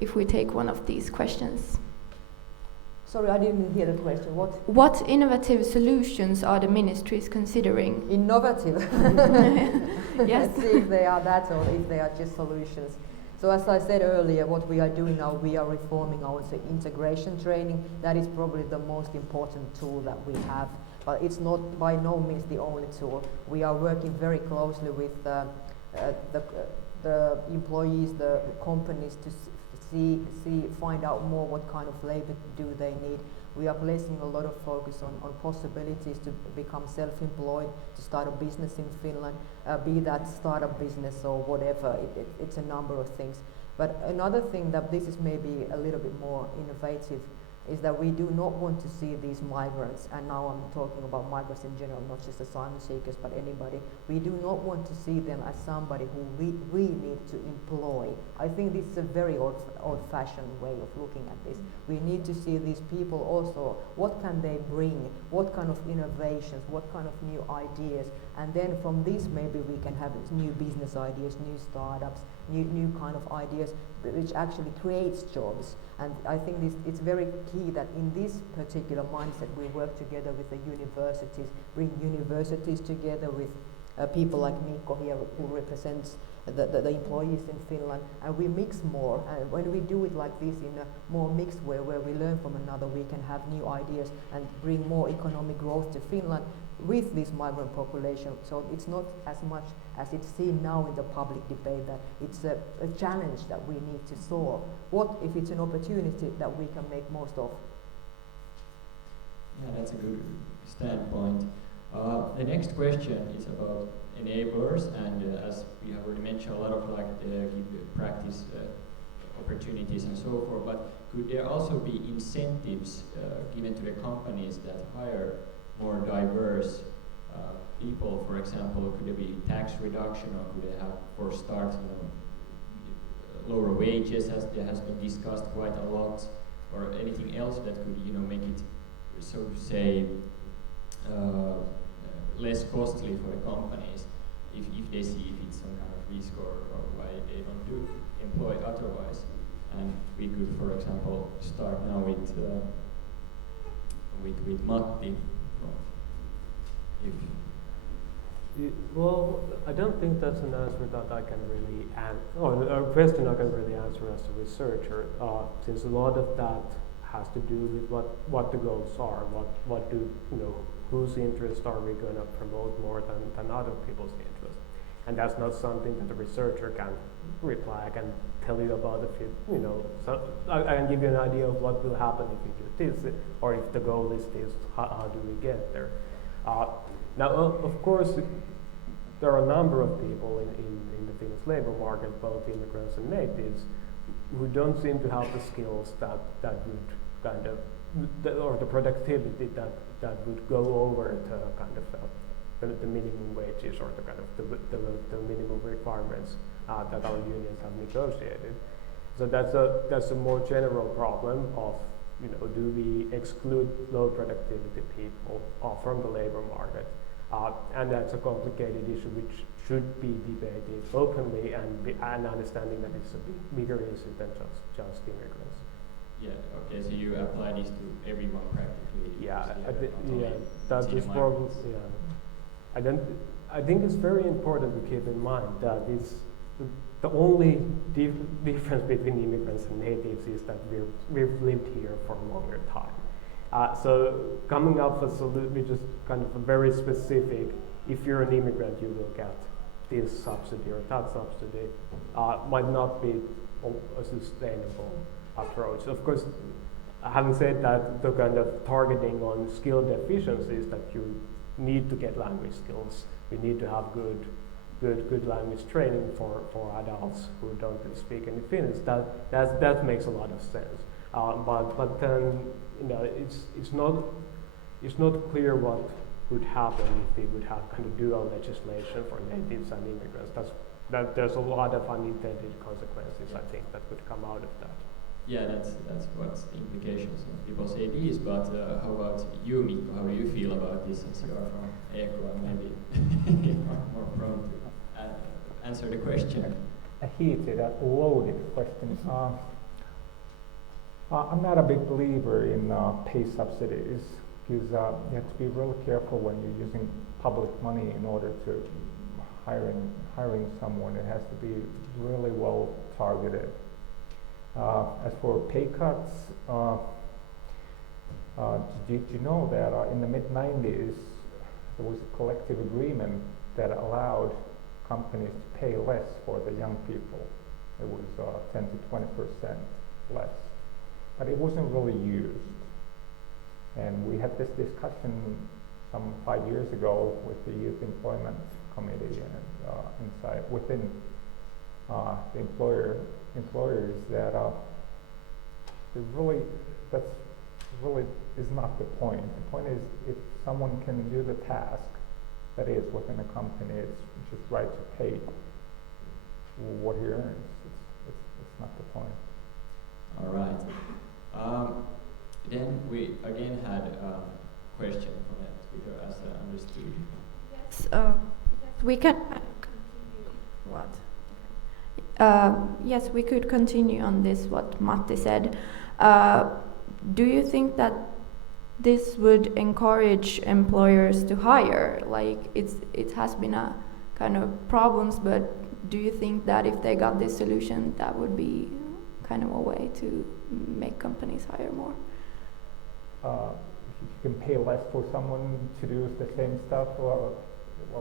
if we take one of these questions? Sorry, I didn't hear the question. What innovative solutions are the ministries considering? Innovative? Yes. Let's see if they are that or if they are just solutions. So as I said earlier, what we are doing now, we are reforming our integration training. That is probably the most important tool that we have. But it's not by no means the only tool. We are working very closely with the employees, the companies to find out more what kind of labor do they need. We are placing a lot of focus on possibilities to become self-employed, to start a business in Finland, be that startup business or whatever. It's a number of things. But another thing that this is maybe a little bit more innovative is that we do not want to see these migrants, and now I'm talking about migrants in general, not just asylum seekers, but anybody. We do not want to see them as somebody who we need to employ. I think this is a very old-fashioned way of looking at this. We need to see these people also, what can they bring, what kind of innovations, what kind of new ideas, and then from this maybe we can have new business ideas, new startups, new kind of ideas, which actually creates jobs. And I think it's very key that in this particular mindset we work together with the universities, bring universities together with people like Mikko here who represents the employees in Finland, and we mix more. And when we do it like this in a more mixed way where we learn from another, we can have new ideas and bring more economic growth to Finland with this migrant population. So it's not as much as it's seen now in the public debate that it's a challenge that we need to solve. What if it's an opportunity that we can make most of? Yeah, that's a good standpoint. The next question is about enablers, and as we have already mentioned, a lot of like the practice opportunities and so forth, but could there also be incentives given to the companies that hire more diverse people? For example, could there be tax reduction, or could they have, for start, lower wages, as there has been discussed quite a lot, or anything else that could, make it, so to say, less costly for the companies if they see if it's some kind of risk or why they don't do employ otherwise. And we could, for example, start now with Matti. Well, I don't think that's an answer that I can really or a question I can really answer as a researcher, since a lot of that has to do with what the goals are, what do whose interests are we going to promote more than other people's interests, and that's not something that the researcher can reply. I can tell you about so I can give you an idea of what will happen if you do this, or if the goal is this, how do we get there? Now, of course, there are a number of people in the Finnish labor market, both immigrants and natives, who don't seem to have the skills that would kind of, or the productivity that would go over to kind of the minimum wages, or the kind of the minimum requirements that our unions have negotiated. So that's a more general problem of, do we exclude low productivity people from the labor market? And that's a complicated issue which should be debated openly and understanding that it's a bigger issue than just immigrants. Yeah. Okay. So you apply this to everyone practically. Yeah. That is probably. Yeah. I think it's very important to keep in mind that it's the only difference between immigrants and natives is that we've lived here for a longer time. So coming up with which is kind of a very specific, if you're an immigrant, you will get this subsidy or that subsidy, might not be a sustainable approach. Of course, having said that, the kind of targeting on skill deficiencies that you need to get language skills, we need to have good language training for adults who don't speak any Finnish. That makes a lot of sense. But then it's not clear what would happen if we would have kind of dual legislation for natives and immigrants. There's a lot of unintended consequences, I think, that would come out of that. Yeah, that's what the implications of people say these. But how about you, Mikko? How do you feel about this, since you are from ECO and maybe you are more prone to answer the question? A heated, loaded question. I'm not a big believer in pay subsidies, because you have to be really careful when you're using public money in order to hiring someone. It has to be really well targeted. As for pay cuts, did you know that in the mid-90s there was a collective agreement that allowed companies to pay less for the young people? It was 10 to 20% less. But it wasn't really used. And we had this discussion some 5 years ago with the Youth Employment Committee and within the employers that that's really is not the point. The point is, if someone can do the task that is within a company, it's just right to pay what he earns. It's not the point. All right. Then we again had a question from Twitter, as I understood. Yes, we can continue. What? Yes, we could continue on this, what Matti said. Do you think that this would encourage employers to hire? Like, it has been a kind of problems, but do you think that if they got this solution, that would be kind of a way to make companies hire more? If you can pay less for someone to do the same stuff, well,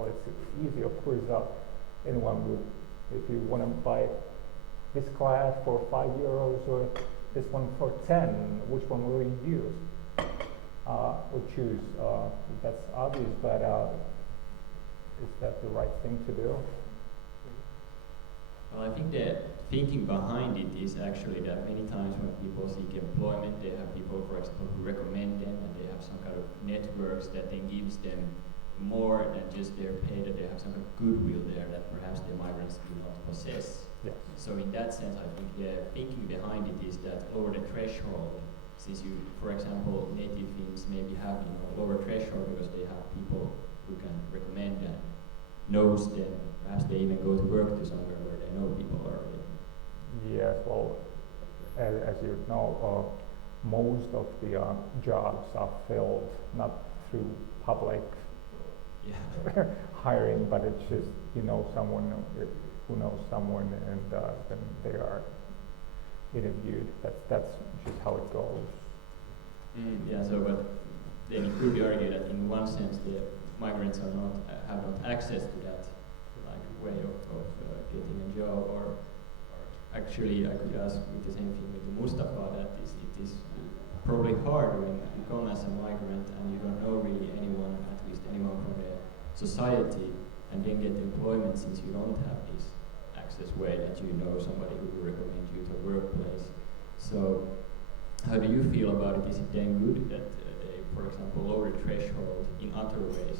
it's easy, of course. Anyone would, if you want to buy this class for €5 or this one for 10, which one will you use or choose? That's obvious, but is that the right thing to do? Well, I think the thinking behind it is actually that many times when people seek employment, they have people, for example, who recommend them, and they have some kind of networks that then gives them more than just their pay, that they have some kind of goodwill there that perhaps the migrants do not possess. Yes. So in that sense, I think the thinking behind it is that lower the threshold, since you, for example, native Finns maybe have lower threshold because they have people who can recommend and knows them. Perhaps they even go to work to somewhere where they know people already. Yes, well, as you know, most of the jobs are filled not through public hiring, but it's just someone who knows someone, and then they are interviewed. That's just how it goes. Yeah. So, but then it could be argued that in one sense the migrants have not access to that way of getting a job, or actually I could ask with the same thing with Mustafa, that it is probably hard when you come as a migrant and you don't know really anyone, at least anyone from the society, and then get employment since you don't have this access way that you know somebody who will recommend you to a workplace. So how do you feel about it? Is it then good that they, for example, lower the threshold in other ways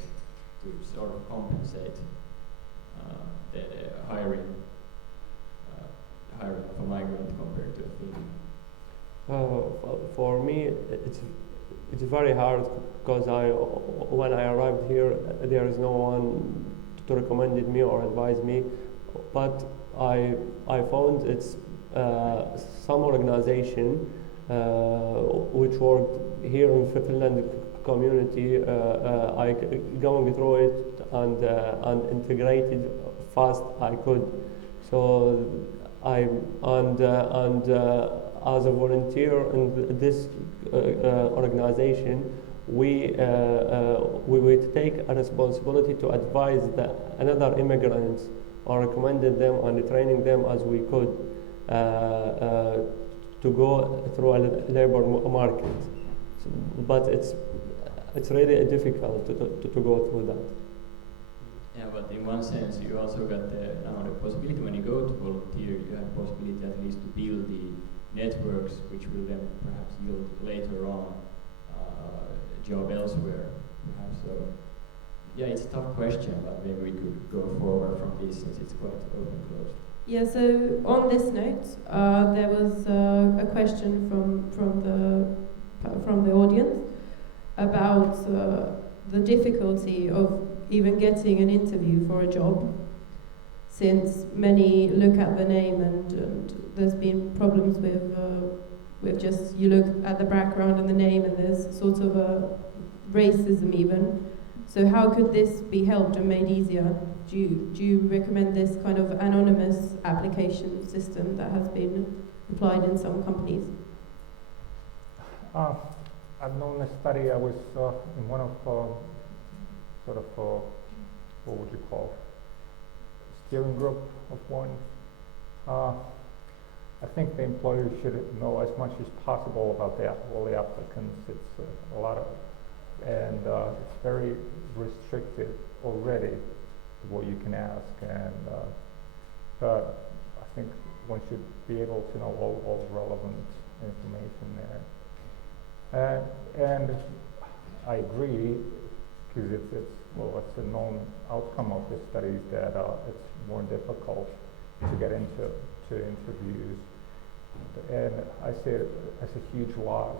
to sort of compensate the hiring of a migrant compared to a Finn? For me, it's very hard because when I arrived here, there is no one to recommend me or advise me. But I found it's some organization which worked here in Finland community. I going through it and integrated fast I could. So as a volunteer in this organization, we would take a responsibility to advise another immigrants or recommended them and training them as we could to go through a labor market. But it's really difficult to go through that. Yeah, but in one sense, you also got the possibility when you go to volunteer, you have the possibility at least to build the networks, which will then perhaps yield later on a job elsewhere, perhaps. So, yeah, it's a tough question, but maybe we could go forward from this since it's quite open-closed. Yeah, so on this note, there was a question from the audience about the difficulty of even getting an interview for a job, since many look at the name and there's been problems with just you look at the background and the name and there's sort of a racism even. So how could this be helped and made easier? Do you recommend this kind of anonymous application system that has been applied in some companies? I've known a study. I was in one of what would you call, steering group of one. I think the employer should know as much as possible about all the applicants. It's a lot of, and it's very restricted already what you can ask, and but I think one should be able to know all relevant information there. And I agree, because it's a known outcome of the studies that it's more difficult to get into interviews, and I see it as a huge loss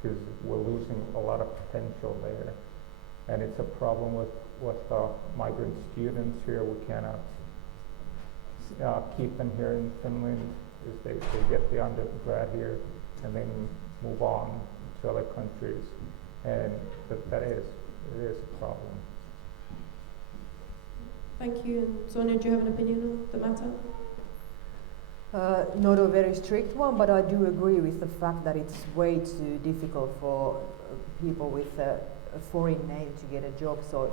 because we're losing a lot of potential there, and it's a problem with migrant students here. We cannot keep them here in Finland is they get the undergrad here and then move on to other countries, and it is a problem. Thank you. And Sonia, do you have an opinion on the matter? Not a very strict one, but I do agree with the fact that it's way too difficult for people with a foreign name to get a job. So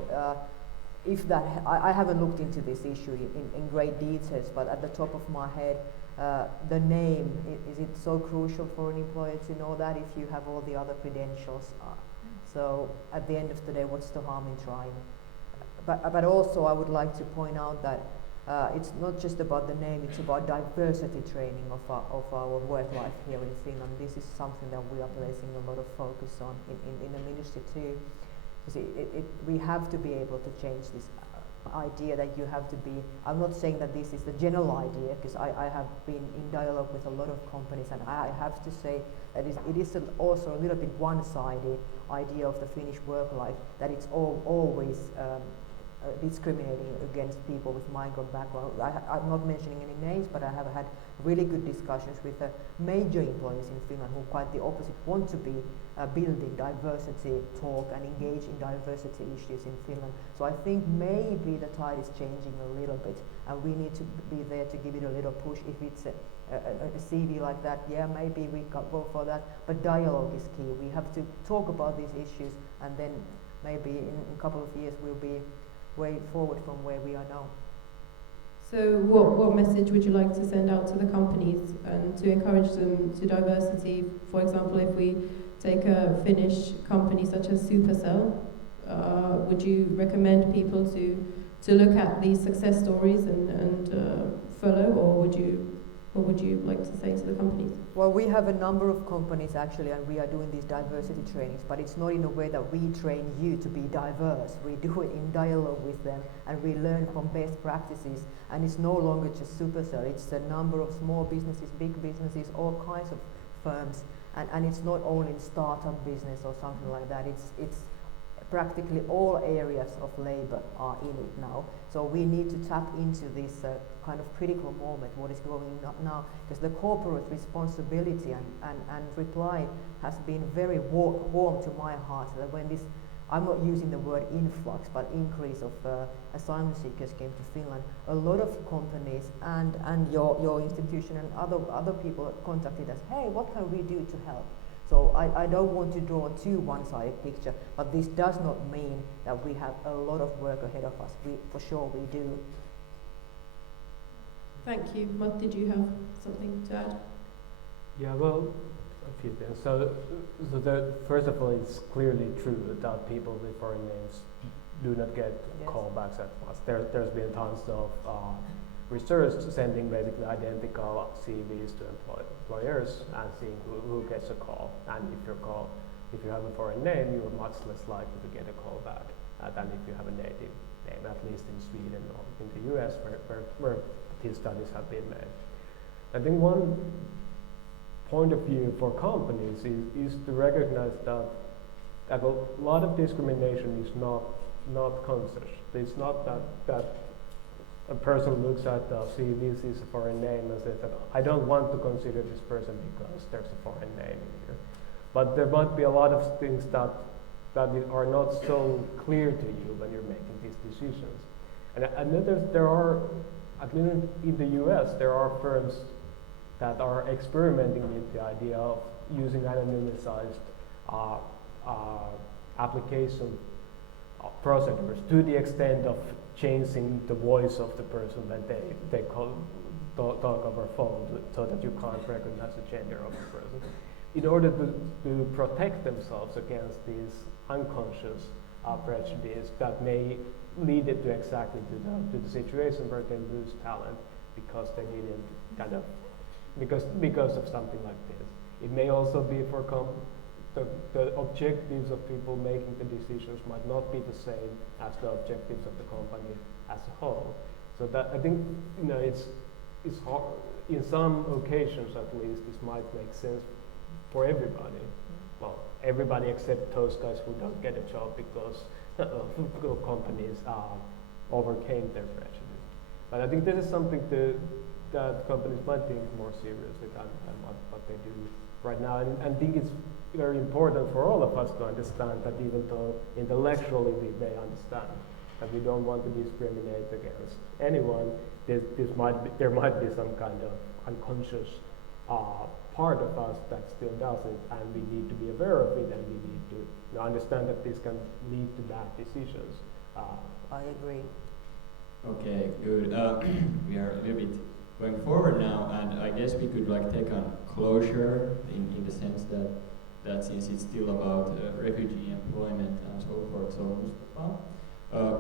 if that, I haven't looked into this issue in great details, but at the top of my head, the name, is it so crucial for an employer to know that if you have all the other credentials? So at the end of the day, what's the harm in trying? But also I would like to point out that it's not just about the name, it's about diversity training of our work life here in Finland. This is something that we are placing a lot of focus on in the ministry too. We have to be able to change this idea that you have to be, I'm not saying that this is the general idea, because I have been in dialogue with a lot of companies, and I have to say that it is also a little bit one-sided idea of the Finnish work life, that it's always discriminating against people with migrant background. I'm not mentioning any names, but I have had really good discussions with major employers in Finland who quite the opposite, want to be building diversity talk and engage in diversity issues in Finland. So I think maybe the tide is changing a little bit, and we need to be there to give it a little push. If it's a CV like that, yeah, maybe we go for that, but dialogue is key. We have to talk about these issues, and then maybe in a couple of years we'll be way forward from where we are now. So what message would you like to send out to the companies and to encourage them to diversity? For example, if we take a Finnish company such as Supercell, would you recommend people to look at these success stories and follow, or what would you like to say to the companies? Well, we have a number of companies actually, and we are doing these diversity trainings, but it's not in a way that we train you to be diverse. We do it in dialogue with them, and we learn from best practices, and it's no longer just Supercell, it's a number of small businesses, big businesses, all kinds of firms, and it's not only startup business or something like that, it's practically all areas of labor are in it now. So we need to tap into this kind of critical moment, what is going on now, because the corporate responsibility and reply has been very warm to my heart. That when this, I'm not using the word influx, but increase of asylum seekers came to Finland, a lot of companies and your institution and other people contacted us, hey, what can we do to help? So I don't want to draw a too one-sided picture, but this does not mean that we have a lot of work ahead of us. For sure we do. Thank you. Matt, did you have something to add? Yeah, well, a few things. So first of all, it's clearly true that people with foreign names do not get callbacks at once. There's been tons of research sending basically identical CVs to employers and seeing who gets a call. And if you have a foreign name, you're much less likely to get a call back than if you have a native name, at least in Sweden or in the US where these studies have been made. I think one point of view for companies is to recognize that a lot of discrimination is not conscious. It's not that a person looks at the CV, sees a foreign name and says that I don't want to consider this person because there's a foreign name in here. But there might be a lot of things that are not so clear to you when you're making these decisions. And then there are, at least in the US, there are firms that are experimenting with the idea of using anonymized application procedures to the extent of changing the voice of the person when they talk over phone, so that you can't recognize the gender of the person, in order to protect themselves against these unconscious prejudice that may lead it to exactly to the situation where they lose talent because they didn't because of something like this. It may also be for the objectives of people making the decisions might not be the same as the objectives of the company as a whole. So that I think it's hard, in some occasions at least, this might make sense for everybody. Well, everybody except those guys who don't get a job because companies overcame their prejudice. But I think this is something that companies might think more seriously than what they do right now. And I think it's very important for all of us to understand that even though intellectually we may understand that we don't want to discriminate against anyone, there might be some kind of unconscious part of us that still does it, and we need to be aware of it, and we need to understand that this can lead to bad decisions. I agree. Okay, good. We are a little bit going forward now, and I guess we could like take on closure in the sense that since it's still about refugee employment and so forth. So Mustafa,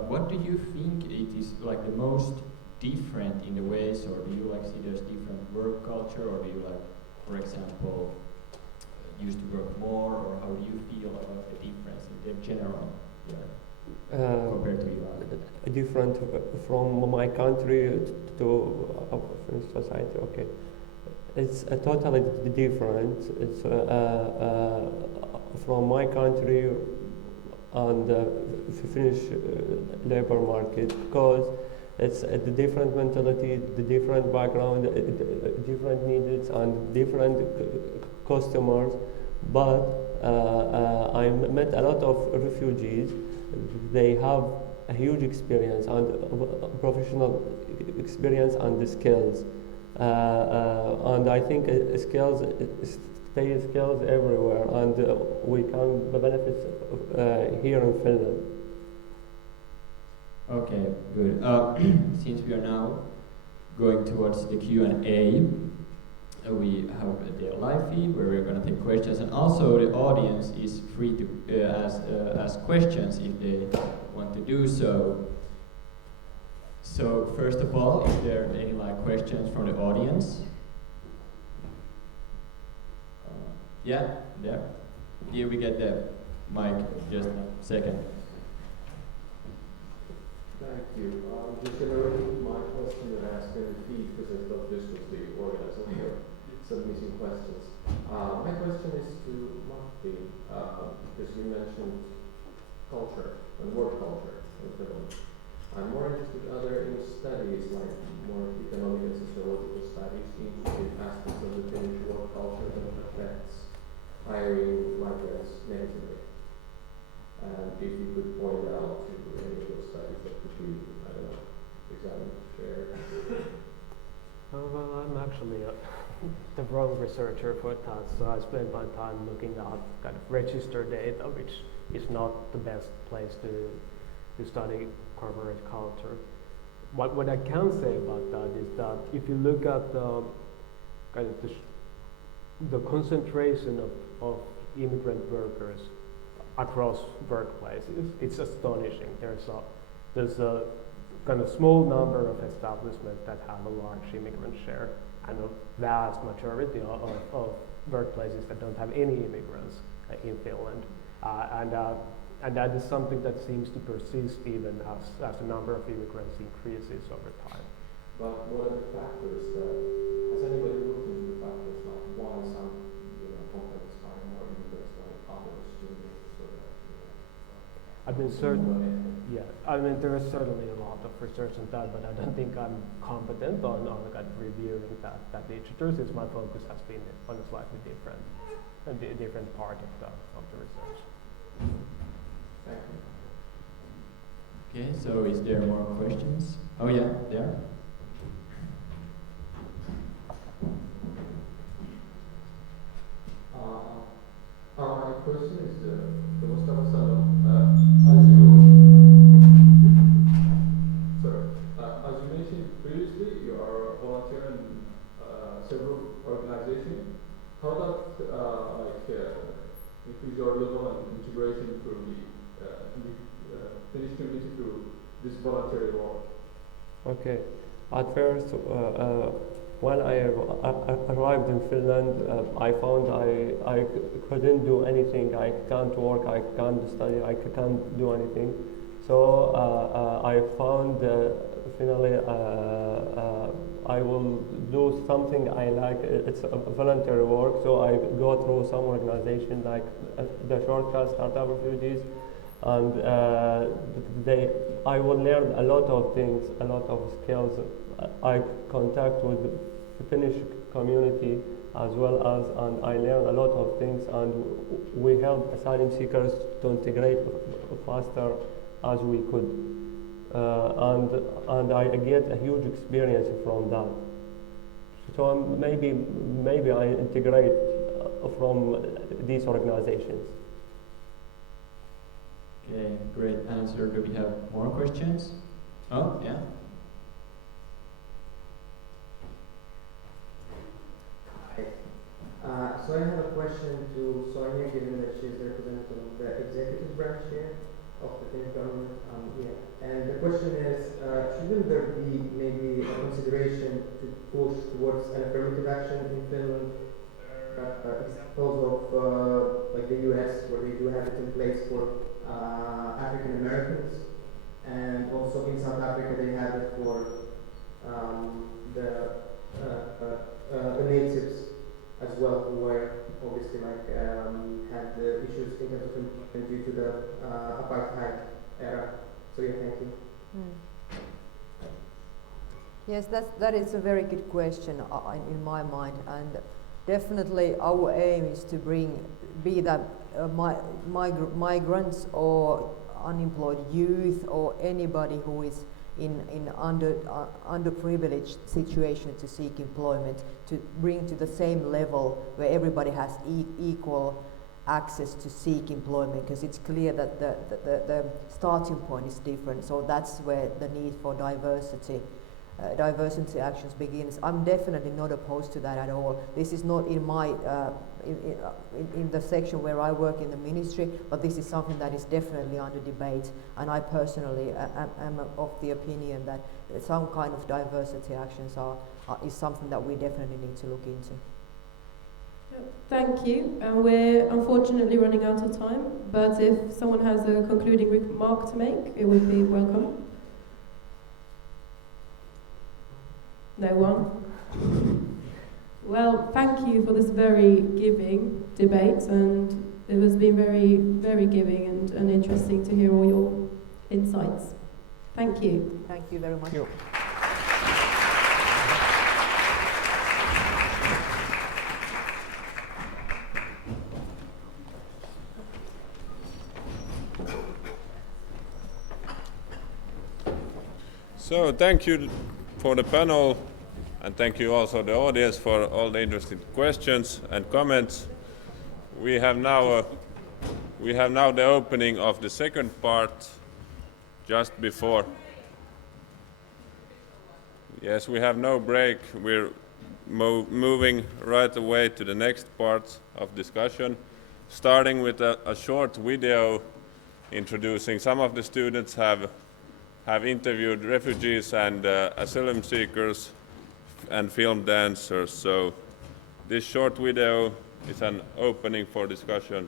what do you think it is like the most different in the ways, or do you like see there's different work culture, or do you like, for example, used to work more, or how do you feel about the difference in the general compared to Iran? Different from my country to Finnish society. Okay, it's totally different. It's from my country and the Finnish labor market, because it's a different mentality, the different background, different needs and different customers. But I met a lot of refugees. They have a huge experience and professional experience and the skills. And I think skills stay skills everywhere, and we can benefit here in Finland. Okay, good. Since we are now going towards the Q&A, we have the live feed where we're going to take questions, and also the audience is free to ask questions if they want to do so. So first of all, is there any questions from the audience? Yeah, there. Here we get the mic. Just a second. Thank you. I'm just going to repeat my question that I asked in the feed because I thought this was the organizer for submitting questions. My question is to Matti, because you mentioned culture and work culture in Finland. I'm more interested in studies like more economic and sociological studies in aspects of the Finnish work culture that affects hiring migrants negatively. And if you could point out to any of those studies that could be, I don't know, examined, shared. Well, I'm actually the wrong researcher for that, so I spend my time looking at kind of register data, which is not the best place to study corporate culture. What I can say about that is that if you look at the kind of the concentration of immigrant workers across workplaces, it's astonishing. There's a kind of small number of establishments that have a large immigrant share, and a vast majority of workplaces that don't have any immigrants in Finland. And that is something that seems to persist even as the number of immigrants increases over time. But what are the factors has anybody looked into the factors, like why some companies hire more immigrants than others do? There is certainly a lot of research on that, but I don't think I'm competent on kind of reviewing that literature, since my focus has been on a slightly different part of the research. Thank you. Okay, so is there more questions? Oh yeah, there. My question is to Mustafa, as you mentioned previously, you are a volunteer in several organizations. How about increase your level and integration through the Finnish community through this voluntary work? Okay. At first, when I arrived in Finland, I found I couldn't do anything. I can't work, I can't study, I can't do anything. So I found finally I will do something I like. It's a voluntary work, so I go through some organization like the Shortcut Startup Refugees, and I will learn a lot of things, a lot of skills. I contact with the Finnish community as well as, and I learn a lot of things, and we help asylum seekers to integrate faster as we could, and I get a huge experience from that. So maybe I integrate from these organizations. Okay, great answer. Do we have more questions? Oh, yeah. So I have a question to Sonia, given that she's the representative of the executive branch here of the Finnish government. And the question is, shouldn't there be maybe a consideration to push towards an affirmative action in Finland? Examples of like the US, where they do have it in place for African Americans, and also in South Africa they have it for the natives as well, who were obviously had the issues in terms of employment due to the apartheid era. So yeah, thank you. Yes, that is a very good question in my mind, and definitely our aim is to be that migrants or unemployed youth or anybody who is in underprivileged situation to seek employment, to bring to the same level where everybody has equal access to seek employment, because it's clear that the starting point is different. So that's where the need for diversity actions begins. I'm definitely not opposed to that at all. This is not in my in the section where I work in the ministry, but this is something that is definitely under debate, and I personally am of the opinion that some kind of diversity actions is something that we definitely need to look into. Thank you, and we're unfortunately running out of time, but if someone has a concluding remark to make, it would be welcome. No one? Well, thank you for this very giving debate, and it has been very, very giving and interesting to hear all your insights. Thank you. Thank you very much. Thank you. So thank you for the panel, and thank you also the audience for all the interesting questions and comments. We have now the opening of the second part just before. Yes, we have no break. We're moving right away to the next part of discussion, starting with a short video introducing some of the students have interviewed refugees and asylum seekers and filmed the answers. So this short video is an opening for discussion.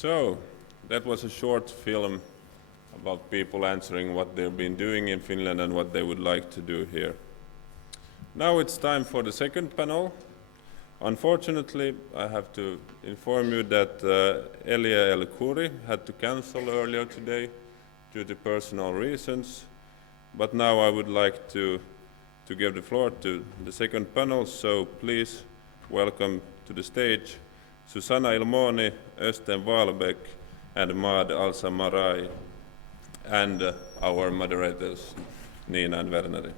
So, that was a short film about people answering what they've been doing in Finland and what they would like to do here. Now it's time for the second panel. Unfortunately, I have to inform you that Elia El Khoury had to cancel earlier today due to personal reasons. But now I would like to give the floor to the second panel, so please welcome to the stage Susanna Ilmoni, Östen Wahlbeck, and Maad Al-Samarai, and our moderators, Nina and Verneri.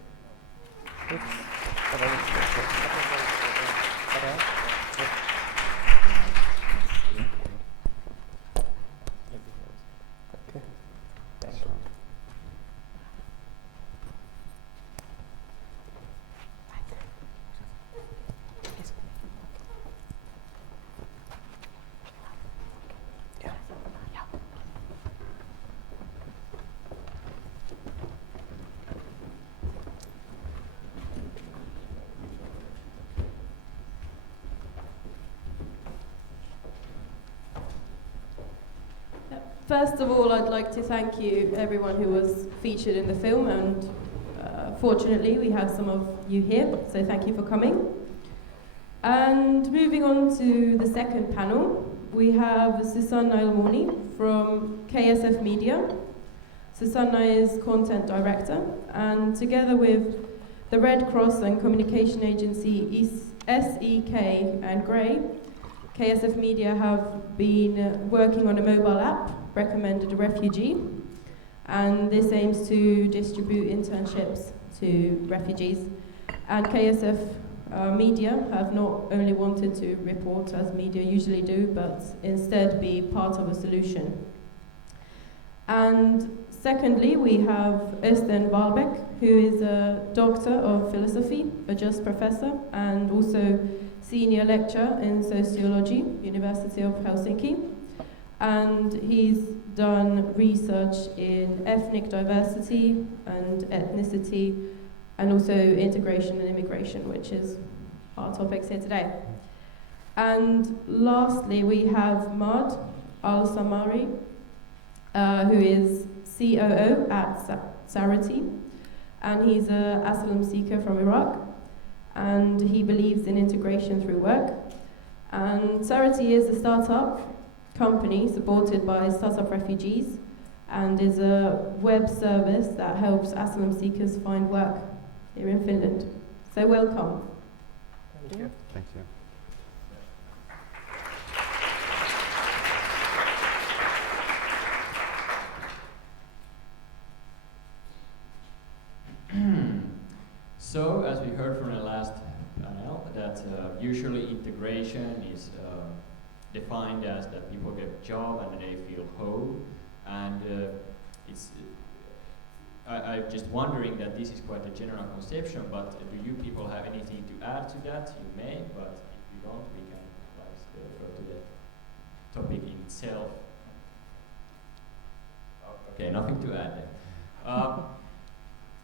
First of all, I'd like to thank you, everyone who was featured in the film, and fortunately we have some of you here, so thank you for coming. And moving on to the second panel, we have Susanna Ilmoni from KSF Media. Susanna is content director, and together with the Red Cross and communication agency SEK and Grey, KSF Media have been working on a mobile app, Recommended Refugee, and this aims to distribute internships to refugees. And KSF Media have not only wanted to report as media usually do, but instead be part of a solution. And secondly, we have Östen Wahlbeck, who is a doctor of philosophy, a just professor, and also senior lecturer in sociology, University of Helsinki. And he's done research in ethnic diversity and ethnicity, and also integration and immigration, which is our topics here today. And lastly, we have Maad Al-Samarai, who is COO at Charity, and he's an asylum seeker from Iraq, and he believes in integration through work. And Charity is a startup company supported by startup refugees, and is a web service that helps asylum seekers find work here in Finland. So welcome. Thank you. Thank you. So, as we heard from the last panel, that usually integration is defined as that people get a job and they feel whole, and I'm just wondering that this is quite a general conception, but do you people have anything to add to that? You may, but if you don't, we can go to the topic in itself. Okay, nothing to add then.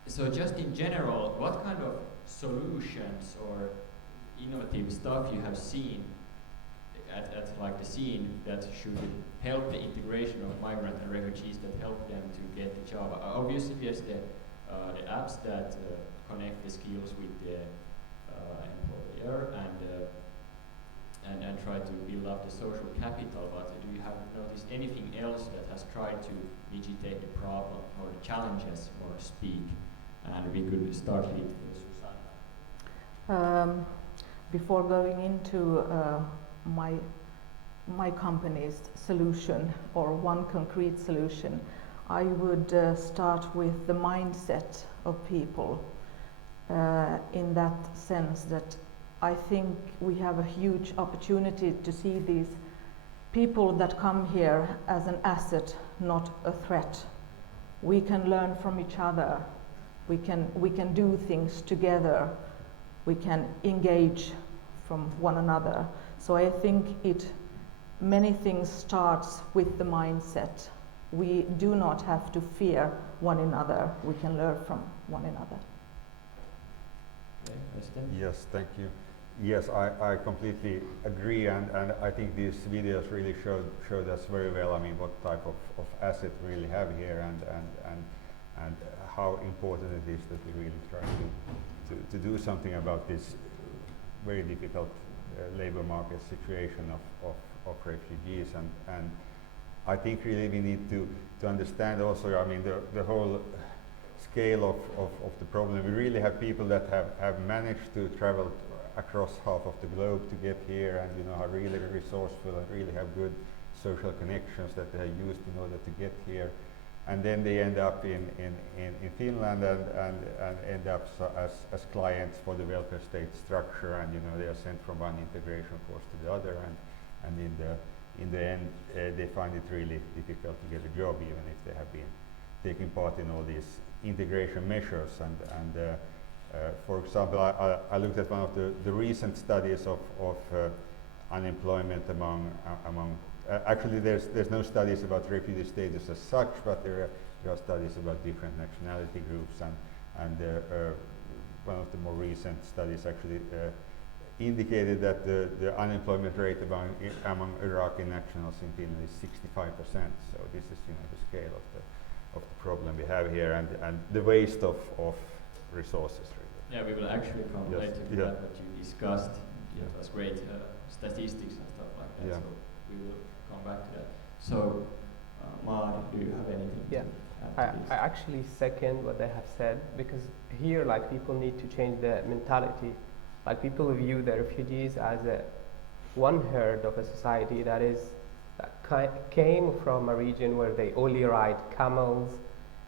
So just in general, what kind of solutions or innovative stuff you have seen at like the scene that should help the integration of migrant and refugees, that help them to get the job? Obviously, there's the apps that connect the skills with the employer and try to build up the social capital. But do you have noticed anything else that has tried to mitigate the problem or the challenges, or speak? And we could start with Susanna. Before going into my company's solution, or one concrete solution, I would start with the mindset of people, in that sense that I think we have a huge opportunity to see these people that come here as an asset, not a threat. We can learn from each other. We can do things together. We can engage from one another. So I think many things starts with the mindset. We do not have to fear one another. We can learn from one another. Okay, Yes, thank you. Yes, I completely agree, and I think these videos really showed us very well, I mean, what type of asset we really have here, and how important it is that we really try to do something about this very difficult labor market situation of refugees, and I think really we need to understand also, I mean, the whole scale of the problem. We really have people that have managed to travel across half of the globe to get here, and are really resourceful and really have good social connections that they used in order to get here, and then they end up in Finland and end up as clients for the welfare state structure, and they are sent from one integration course to the other, and in the end they find it really difficult to get a job, even if they have been taking part in all these integration measures. And for example, I looked at one of the recent studies of unemployment among actually there's no studies about refugee status as such, but there are studies about different nationality groups, and one of the more recent studies actually indicated that the unemployment rate among Iraqi nationals in Finland is 65%. So this is the scale of the problem we have here, and the waste of resources. Yeah, we will actually come later to that, but you discussed those great statistics and stuff like that, so we will come back to that. So, Mari, do you have anything to add to this? I actually second what they have said, because here, like, people need to change their mentality. Like, people view the refugees as one herd of a society that came from a region where they only ride camels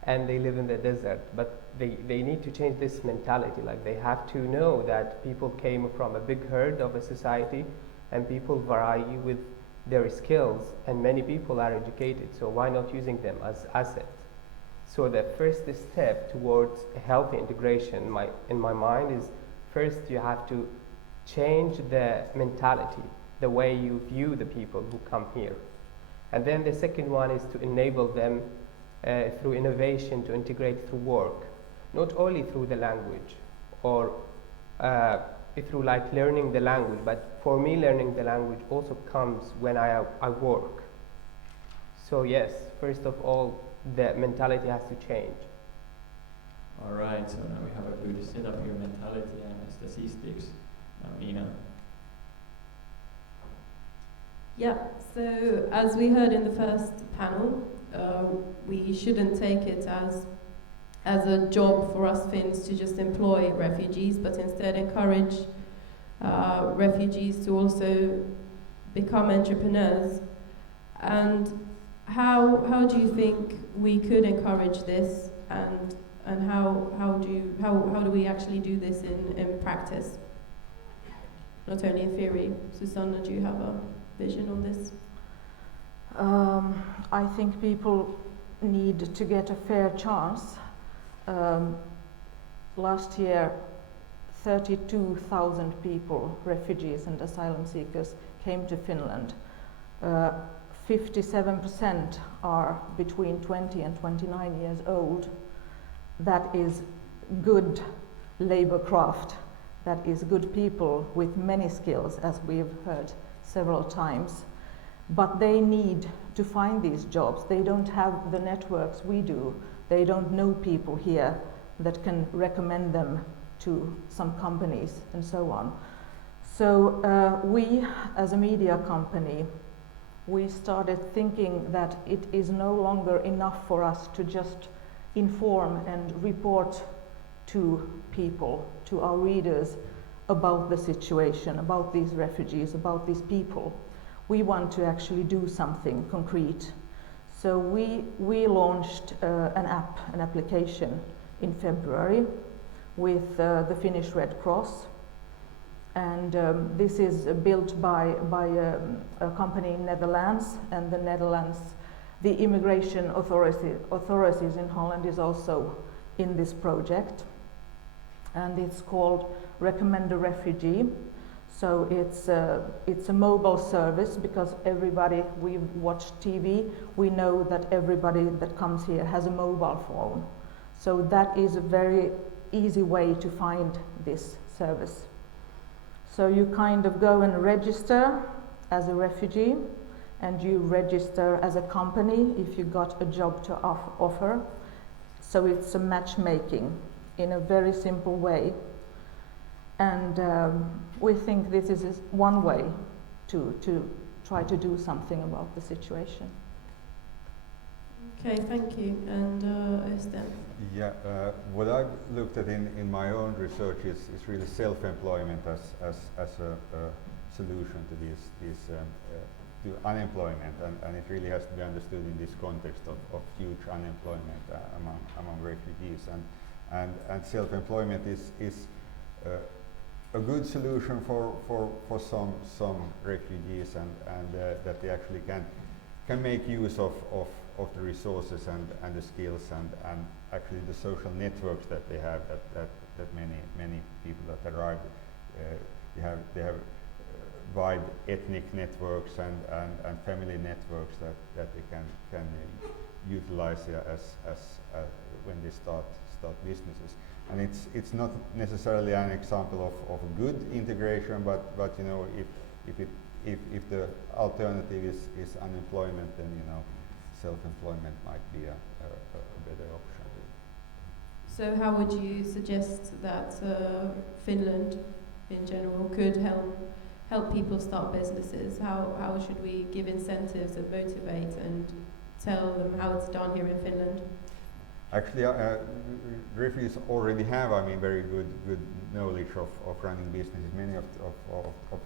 and they live in the desert, but they need to change this mentality. Like, they have to know that people came from a big herd of a society, and people vary with their skills, and many people are educated, so why not using them as assets? So the first step towards a healthy integration in my mind is, first you have to change the mentality, the way you view the people who come here. And then the second one is to enable them through innovation to integrate through work, not only through the language or through like learning the language, but for me learning the language also comes when I work. So yes, first of all, the mentality has to change. All right, so now we have a good setup here, mentality and statistics. Nina. Yeah, so as we heard in the first panel, we shouldn't take it as a job for us Finns to just employ refugees, but instead encourage refugees to also become entrepreneurs. And how do you think we could encourage this, and how do we actually do this in practice? Not only in theory. Susanna, do you have a vision on this? I think people need to get a fair chance. Last year, 32,000 people, refugees and asylum seekers, came to Finland. 57% are between 20 and 29 years old. That is good labor craft. That is good people with many skills, as we've heard several times. But they need to find these jobs. They don't have the networks we do. They don't know people here that can recommend them to some companies and so on. So we, as a media company, we started thinking that it is no longer enough for us to just inform and report to people, to our readers, about the situation, about these refugees, about these people. We want to actually do something concrete. So we launched an application in February with the Finnish Red Cross. And this is built by a company in Netherlands, and the Netherlands, the immigration authorities in Holland is also in this project. And it's called Recommend a Refugee. So it's a mobile service, because everybody, we watch TV, we know that everybody that comes here has a mobile phone. So that is a very easy way to find this service. So you kind of go and register as a refugee, and you register as a company if you got a job to offer. So it's a matchmaking in a very simple way. And we think this is one way to try to do something about the situation. Okay, thank you. And Øystein? Yeah, what I've looked at in my own research is really self-employment as a solution to this to unemployment, and it really has to be understood in this context of huge unemployment among refugees, and self-employment is a good solution for some refugees, and that they actually can make use of the resources and the skills and actually the social networks that they have, that many people that arrive, they have wide ethnic networks and family networks that they can utilize as when they start businesses. And it's not necessarily an example of a good integration, but you know, if the alternative is unemployment, then you know, self-employment might be a better option. So how would you suggest that Finland in general could help people start businesses? How should we give incentives and motivate and tell them how it's done here in Finland? Actually, refugees already have, I mean, very good knowledge of running businesses. Many of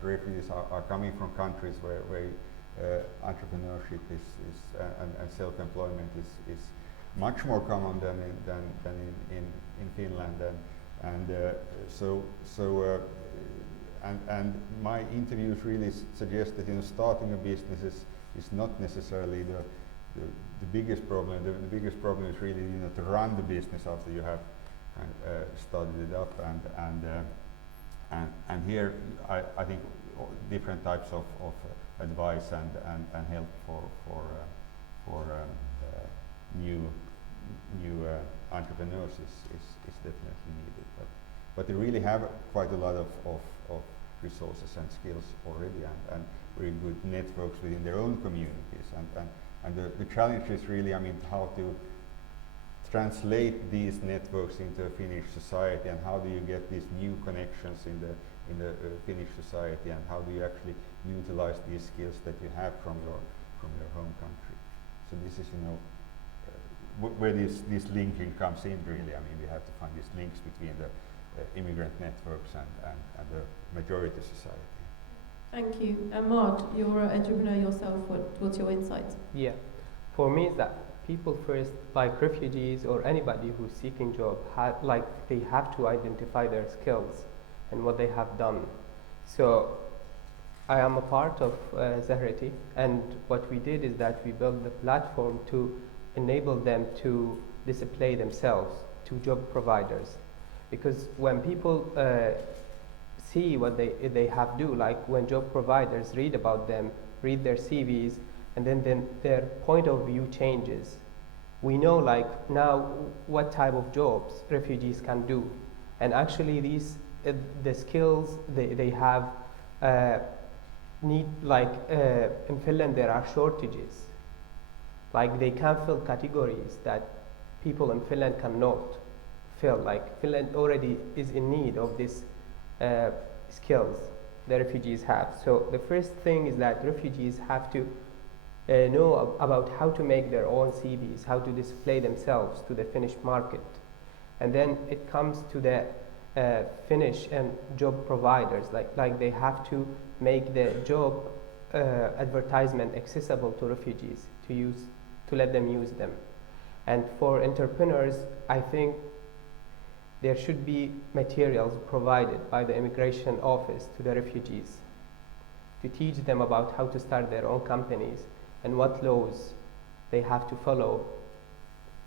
refugees are coming from countries where entrepreneurship is and self-employment is much more common than in Finland, and my interviews really suggest that, you know, starting a business is not necessarily the biggest problem. The biggest problem is really, you know, to run the business after you have started it up, and here I think different types of advice and help for new entrepreneurs is definitely needed. But they really have quite a lot of resources and skills already, and very good networks within their own communities. And the challenge is really, I mean, how to translate these networks into Finnish society, and how do you get these new connections in the Finnish society, and how do you actually utilize these skills that you have from your home country. So this is, you know, where this linking comes in really. I mean, we have to find these links between the immigrant networks and the majority society. Thank you. And Maud, you're an entrepreneur yourself. What's your insight? Yeah, for me is that people first, like refugees or anybody who's seeking job, they have to identify their skills and what they have done. So I am a part of Zahreti, and what we did is that we built the platform to enable them to display themselves to job providers. Because when people see what they have do, like when job providers read about them, read their CVs, and then their point of view changes. We know like now what type of jobs refugees can do, and actually these the skills they have need, like in Finland there are shortages. Like they can fill categories that people in Finland cannot fill. Like Finland already is in need of these skills the refugees have. So the first thing is that refugees have to know about how to make their own CVs, how to display themselves to the Finnish market. And then it comes to the Finnish and job providers, like they have to make the job advertisement accessible to refugees to let them use them. And for entrepreneurs, I think there should be materials provided by the immigration office to the refugees to teach them about how to start their own companies and what laws they have to follow,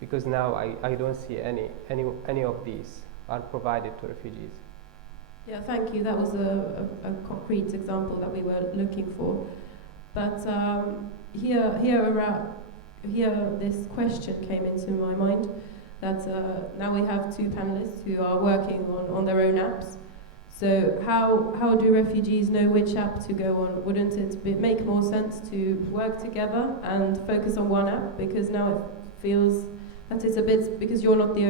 because now I don't see any of these are provided to refugees. Yeah, thank you. That was a concrete example that we were looking for. But here this question came into my mind, that now we have two panelists who are working on their own apps. So how do refugees know which app to go on? Wouldn't it make more sense to work together and focus on one app? Because now it feels that it's a bit, because you're not the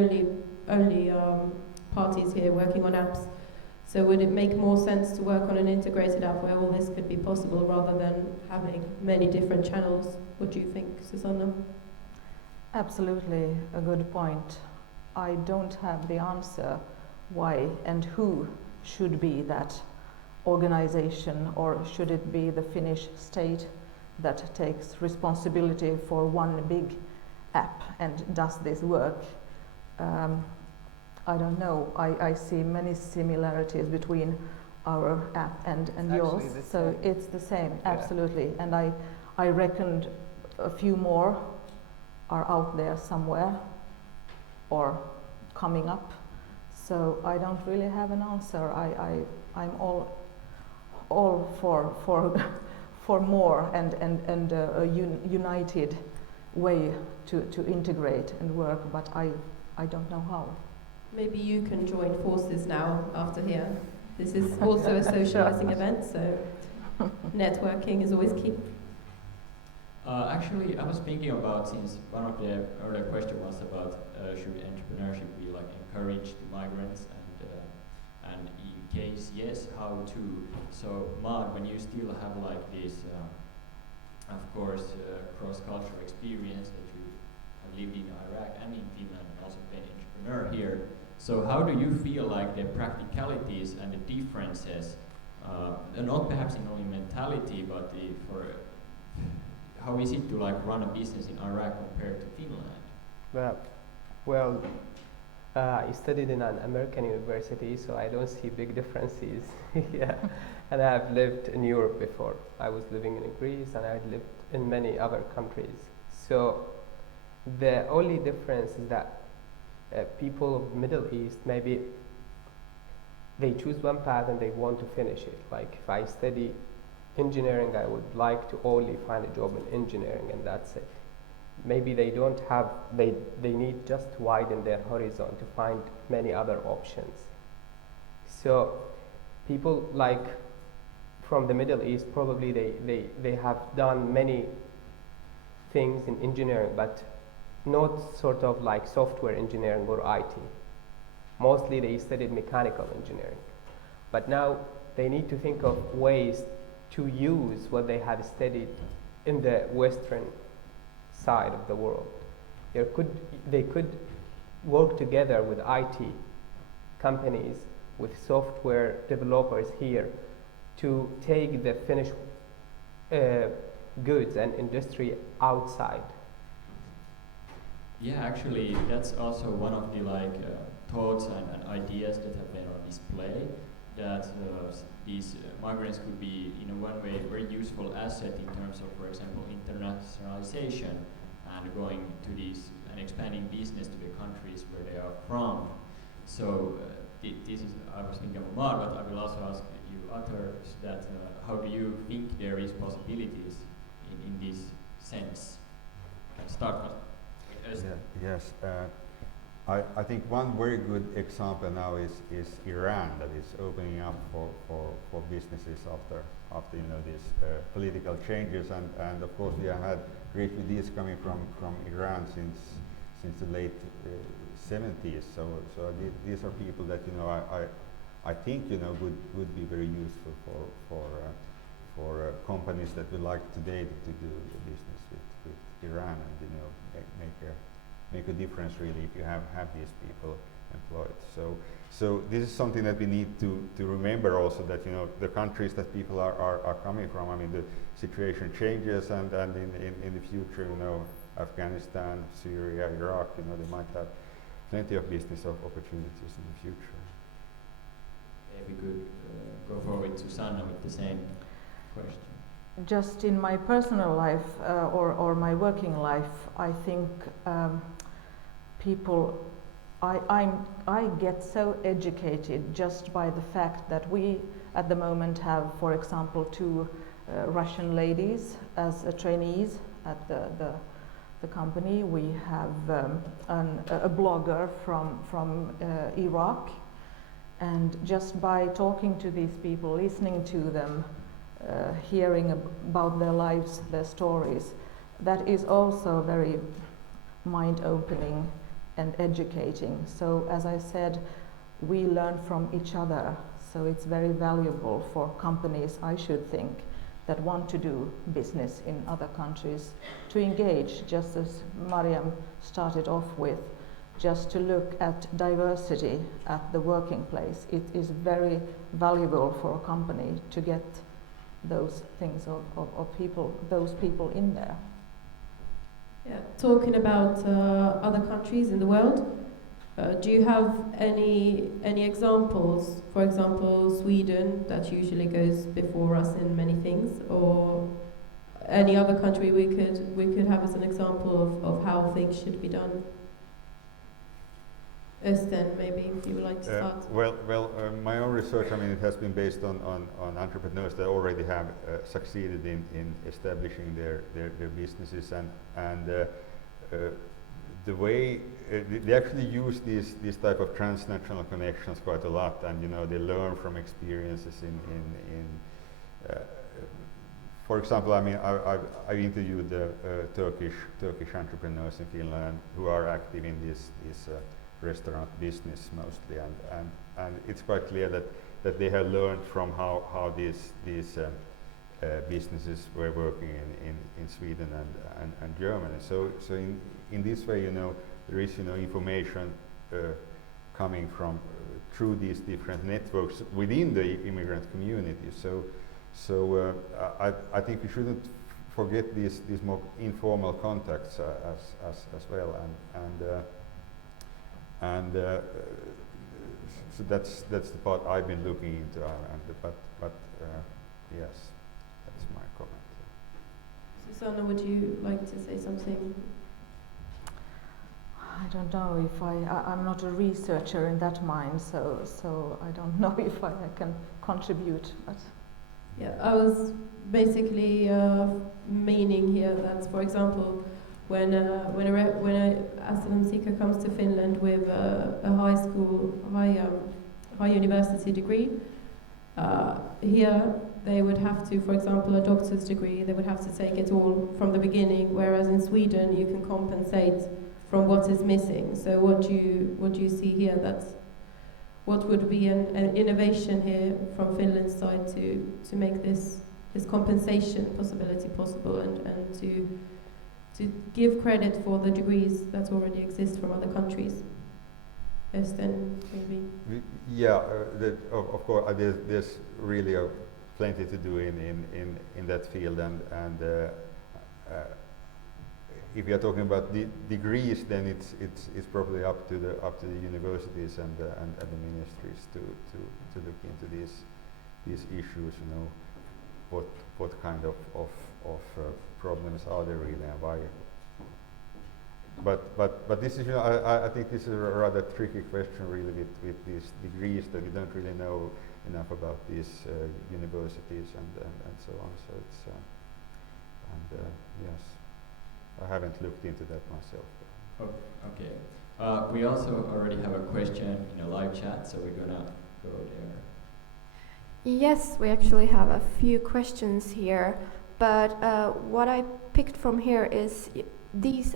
only parties here working on apps. So would it make more sense to work on an integrated app where all this could be possible rather than having many different channels? What do you think, Susanna? Absolutely a good point. I don't have the answer why and who should be that organization, or should it be the Finnish state that takes responsibility for one big app and does this work? I don't know. I see many similarities between our app and yours. So it's the same, absolutely. And I reckoned a few more are out there somewhere or coming up. So I don't really have an answer. I'm all for more and a united way to integrate and work, but I don't know how. Maybe you can join forces now after here. This is also a socializing event, so networking is always key. Actually, I was thinking about, since one of the earlier questions was about should entrepreneurship be like encouraged to migrants, and in case yes, how to. So Maud, when you still have like this, of course, cross-cultural experience that you have lived in Iraq and in Finland, and also been an entrepreneur here. So how do you feel like the practicalities and the differences, not perhaps in only mentality, but how is it to like run a business in Iraq compared to Finland? Well, I studied in an American university, so I don't see big differences. Yeah, and I have lived in Europe before. I was living in Greece, and I lived in many other countries. So the only difference is that people of Middle East, maybe they choose one path and they want to finish it. Like if I study engineering, I would like to only find a job in engineering, and that's it. Maybe they don't have, they need just to widen their horizon to find many other options. So people like from the Middle East, probably they have done many things in engineering, but not sort of like software engineering or IT. Mostly they studied mechanical engineering. But now they need to think of ways to use what they have studied in the Western side of the world. They could work together with IT companies, with software developers here, to take the finished goods and industry outside. Yeah, actually, that's also one of the thoughts and ideas that have been on display. That these migrants could be, in one way, a very useful asset in terms of, for example, internationalization and going to these and expanding business to the countries where they are from. So this is, I was thinking of Mar, but I will also ask you others that how do you think there is possibilities in this sense? Can start with us. Yeah, yes. I think one very good example now is Iran, that is opening up for businesses after these political changes, and of course we have had refugees coming from Iran since the late 70s. So these are people that I think would be very useful for companies that would like today to do business with Iran, and make a difference really if you have these people employed. So this is something that we need to remember also, that the countries that people are coming from, I mean the situation changes, and in the future, Afghanistan, Syria, Iraq, they might have plenty of business opportunities in the future. Maybe we could go forward to Susanna with the same question. Just in my personal life or my working life, I think I get so educated just by the fact that we at the moment have, for example, 2 Russian ladies as trainees at the company. We have a blogger from Iraq, And just by talking to these people, listening to them, hearing about their lives, their stories, that is also very mind-opening and educating. So as I said, we learn from each other, so it's very valuable for companies, I should think, that want to do business in other countries to engage, just as Mariam started off with, just to look at diversity at the working place. It is very valuable for a company to get those things of people, those people in there. Yeah, talking about other countries in the world, do you have any examples? For example, Sweden, that usually goes before us in many things, or any other country we could have as an example of how things should be done. Östen, maybe if you would like to start. My own research, I mean, it has been based on entrepreneurs that already have succeeded in establishing their businesses, and the way they actually use these type of transnational connections quite a lot, and they learn from experiences for example, I mean, I've interviewed Turkish entrepreneurs in Finland who are active in this restaurant business mostly, and it's quite clear that they have learned from how these businesses were working in Sweden and Germany. So in this way, there is information coming from through these different networks within the immigrant community. So I think we shouldn't forget these more informal contacts as well, and so that's the part I've been looking into, but yes, that's my comment. Susanna, would you like to say something? I don't know if I'm not a researcher in that mind, so I don't know if I can contribute. But yeah, I was basically meaning here that, for example, when a asylum seeker comes to Finland with a high university degree, here they would have to, for example, a doctor's degree, they would have to take it all from the beginning, whereas in Sweden you can compensate from what is missing. So what do you see here? What would be an innovation here from Finland's side to make this compensation possibility possible, and to give credit for the degrees that already exist from other countries? Östen, maybe? Yeah, of course, there's really plenty to do in that field, and if you are talking about the degrees, then it's probably up to the universities and the ministries to look into these issues. What kind of problems are there really, and why? But this is, I think this is a rather tricky question really with these degrees, that you don't really know enough about these universities and so on. So it's yes, I haven't looked into that myself. Oh, okay. We also already have a question in a live chat, so we're gonna go there. Yes, we actually have a few questions here, but what I picked from here is these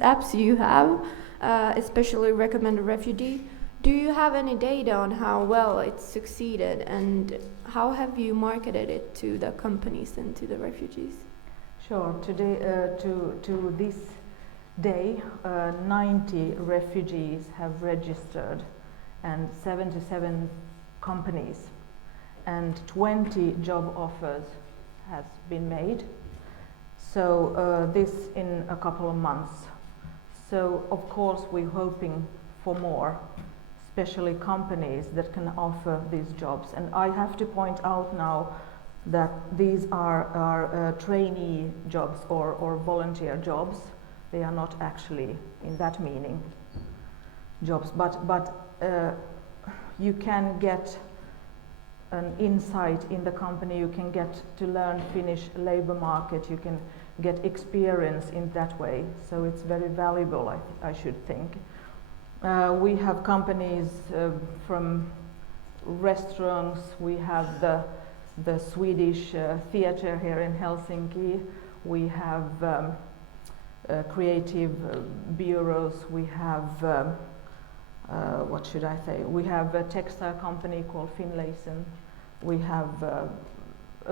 apps you have, especially Recommend a Refugee. Do you have any data on how well it's succeeded, and how have you marketed it to the companies and to the refugees? Sure. Today, to this day, 90 refugees have registered, and 77 companies, and 20 job offers has been made. So this in a couple of months. So of course we're hoping for more, especially companies that can offer these jobs. And I have to point out now that these are trainee jobs or volunteer jobs. They are not actually in that meaning jobs, but you can get an insight in the company, you can get to learn Finnish labor market, you can get experience in that way. So it's very valuable, I should think. We have companies from restaurants. We have the Swedish theater here in Helsinki. We have creative bureaus. We have what should I say? We have a textile company called Finlayson. We have a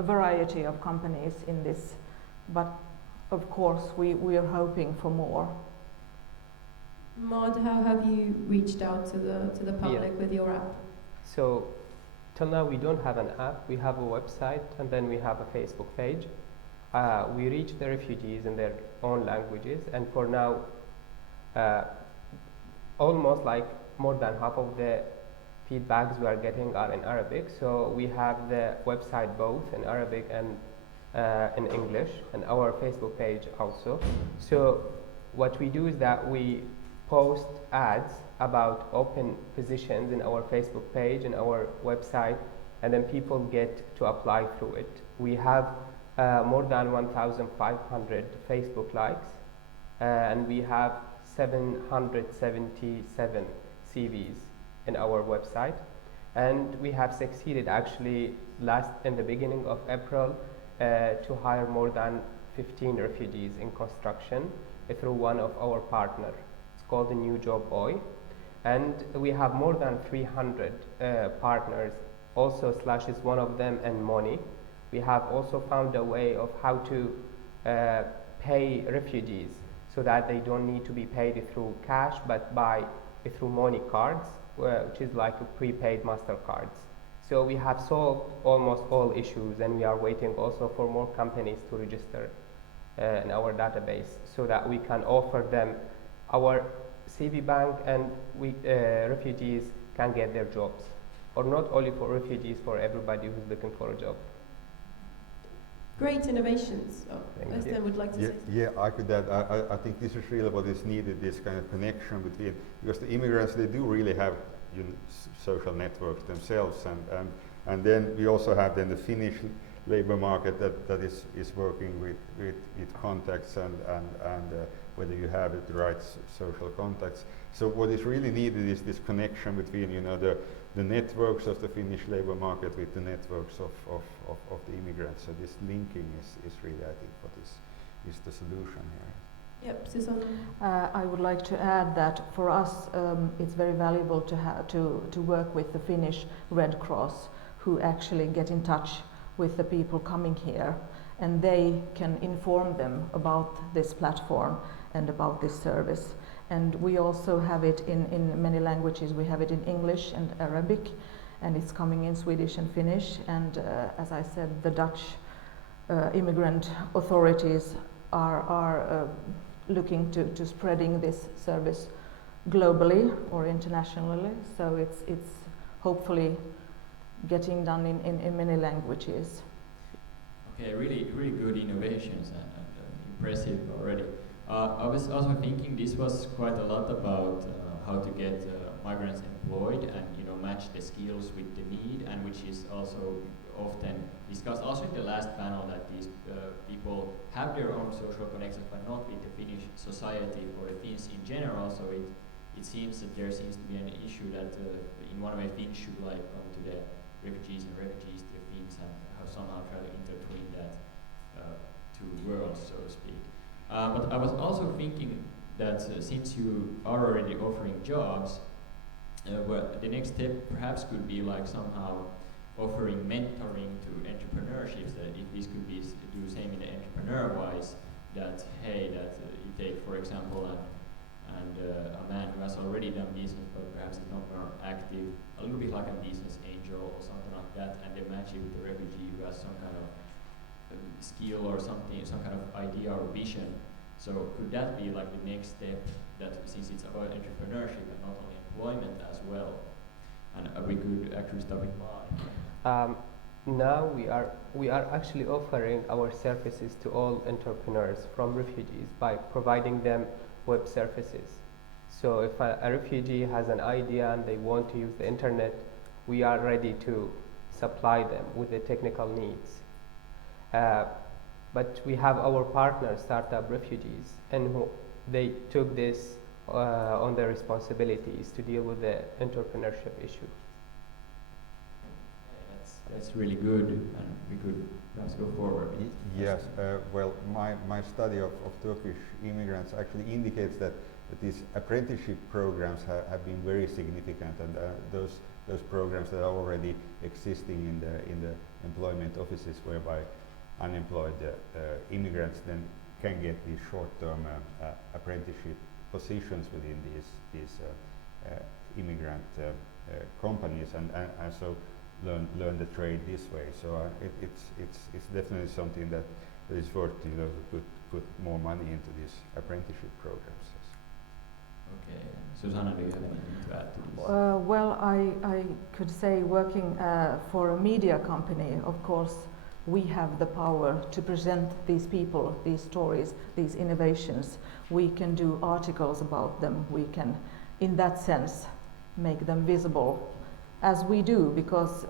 variety of companies in this, but of course we are hoping for more. Maud, how have you reached out to the public with your app? So till now we don't have an app. We have a website and then we have a Facebook page. We reach the refugees in their own languages, and for now almost like more than half of the feedbacks we are getting are in Arabic. So we have the website both in Arabic and in English, and our Facebook page also. So what we do is that we post ads about open positions in our Facebook page and our website, and then people get to apply through it. We have more than 1,500 Facebook likes, and we have 777 CVs in our website, and we have succeeded actually in the beginning of April to hire more than 15 refugees in construction through one of our partners. It's called the New Job Boy, and we have more than 300 partners. Also Slash is one of them, and Money. We have also found a way of how to pay refugees so that they don't need to be paid through cash but through money cards, which is like a prepaid MasterCards. So we have solved almost all issues, and we are waiting also for more companies to register in our database so that we can offer them our CV bank, and refugees can get their jobs. Or not only for refugees, for everybody who's looking for a job. Great innovations. Östen would like to say something. Yeah, I could add. I think this is really what is needed, this kind of connection between, because the immigrants, they do really have social networks themselves, and then we also have then the Finnish labor market that is working with contacts and whether you have the right social contacts. So what is really needed is this connection between the networks of the Finnish labor market with the networks of the immigrants. So this linking is really, I think, what is the solution here. Yep, Susanna. I would like to add that for us it's very valuable to work with the Finnish Red Cross, who actually get in touch with the people coming here, and they can inform them about this platform and about this service. And we also have it in many languages. We have it in English and Arabic, and it's coming in Swedish and Finnish. And as I said, the Dutch immigrant authorities are looking to spreading this service globally or internationally. So it's hopefully getting done in many languages. Okay, really good innovations and impressive already. I was also thinking this was quite a lot about how to get migrants employed and match the skills with the need, and which is also often discussed also in the last panel, that these people have their own social connections but not with the Finnish society or the Finns in general. So it seems that there seems to be an issue that in one way Finns should come to the refugees and refugees to the Finns, and how somehow try to intertwine that two worlds, so to speak. But I was also thinking that since you are already offering jobs, the next step perhaps could be somehow offering mentoring to entrepreneurships. That if this could be do the same in the entrepreneur-wise, that you take, for example, a man who has already done business but perhaps is not more active, a little bit like a business angel or something like that, and they match it with the refugee who has some kind of skill or something, some kind of idea or vision. So could that be the next step, that since it's about entrepreneurship and not only employment as well, and we could actually start with mine. Now we are actually offering our services to all entrepreneurs from refugees by providing them web services. So if a refugee has an idea and they want to use the internet, we are ready to supply them with the technical needs. But we have our partners, Startup Refugees, and they took this on their responsibilities to deal with the entrepreneurship issue. That's really good, and we could perhaps go forward. Yes, well, my study of Turkish immigrants actually indicates that these apprenticeship programs have been very significant, and those programs that are already existing in the employment offices, whereby unemployed immigrants then can get these short-term apprenticeship positions within these immigrant companies, and so learn the trade this way. So it's definitely something that is worth to put more money into these apprenticeship programs. Okay, Susanna, do you have anything to add to this? Well, I could say working for a media company, of course, we have the power to present these people, these stories, these innovations. We can do articles about them. We can, in that sense, make them visible, as we do, because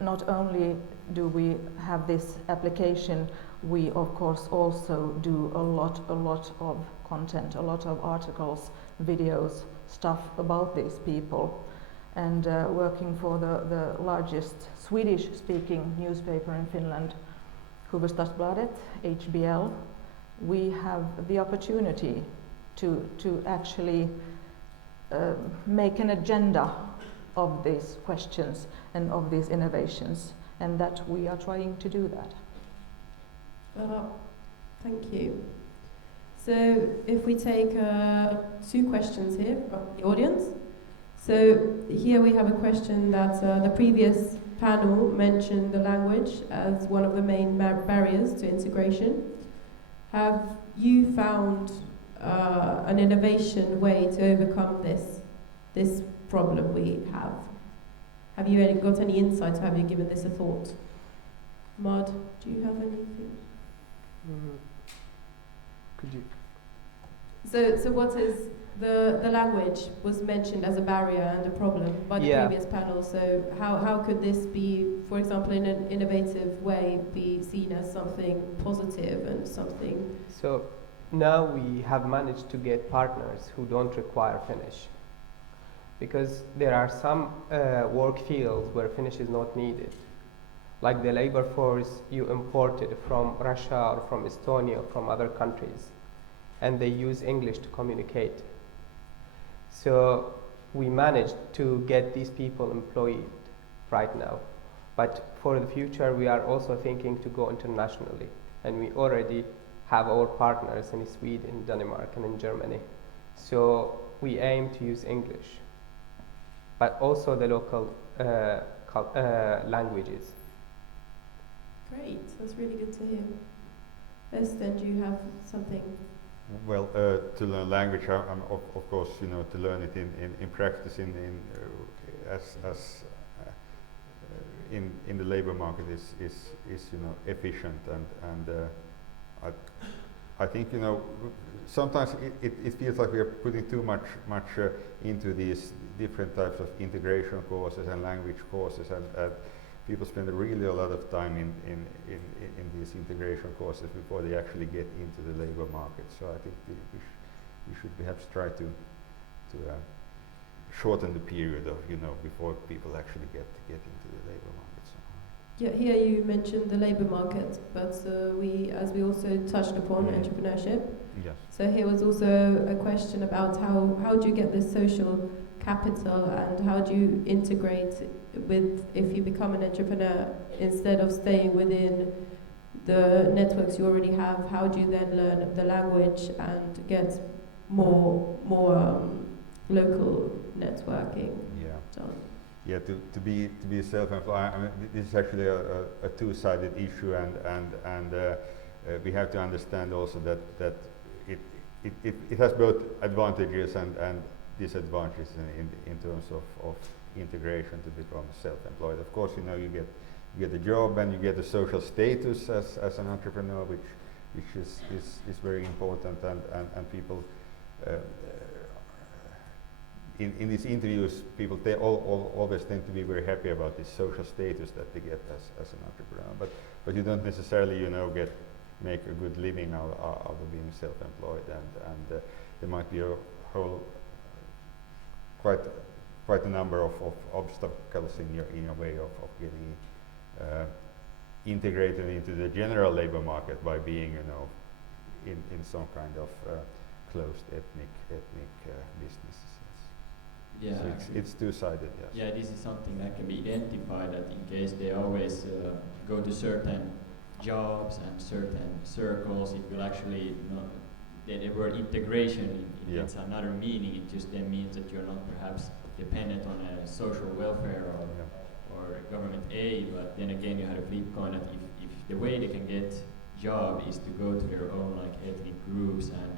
not only do we have this application, we of course also do a lot of content, a lot of articles, videos, stuff about these people. And working for the largest Swedish-speaking newspaper in Finland, Hufvudstadsbladet, HBL, we have the opportunity to actually make an agenda of these questions and of these innovations, and that we are trying to do that. Thank you. So if we take 2 questions here from the audience. So here we have a question that the previous panel mentioned the language as one of the main barriers to integration. Have you found an innovation way to overcome this problem we have? Have you got any insights? Have you given this a thought? Mad, do you have anything? Could you? So what is the language was mentioned as a barrier and a problem by the previous panel. So how could this be, for example, in an innovative way, be seen as something positive and something? So now we have managed to get partners who don't require Finnish, because there are some work fields where Finnish is not needed, like the labor force you imported from Russia or from Estonia or from other countries, and they use English to communicate. So we managed to get these people employed right now. But for the future, we are also thinking to go internationally, and we already have our partners in Sweden, Denmark, and in Germany. So we aim to use English, but also the local languages. Great, that's really good to hear. Esther, do you have something? Well, to learn language, I'm of course, to learn it in practice in the labor market is efficient, and I think sometimes it feels like we are putting too much into these different types of integration courses and language courses, and people spend really a lot of time in these integration courses before they actually get into the labor market. So I think we should perhaps try to shorten the period of before people actually get into the labor market. So. Yeah, here you mentioned the labor market, but as we also touched upon entrepreneurship. Yes. So here was also a question about how do you get this social capital, and how do you integrate with, if you become an entrepreneur, instead of staying within the networks you already have, how do you then learn the language and get more local networking done? Yeah, to be self-employed. I mean, this is actually a two-sided issue, and we have to understand also that it has both advantages and disadvantages in terms of integration to become self-employed. Of course, you get a job and you get a social status as an entrepreneur, which is very important, and people in these interviews, people always tend to be very happy about this social status that they get as an entrepreneur. But you don't necessarily make a good living out of being self-employed, and there might be a whole quite a number of obstacles in your way of getting integrated into the general labor market by being, in some kind of closed ethnic businesses. Yeah, so it's two-sided. Yes. Yeah, this is something that can be identified. That in case they always go to certain jobs and certain circles, it will actually not. The word integration it's another meaning. It just then means that you're not perhaps dependent on a social welfare or government aid. But then again, you had a flip coin that if the way they can get job is to go to their own like ethnic groups and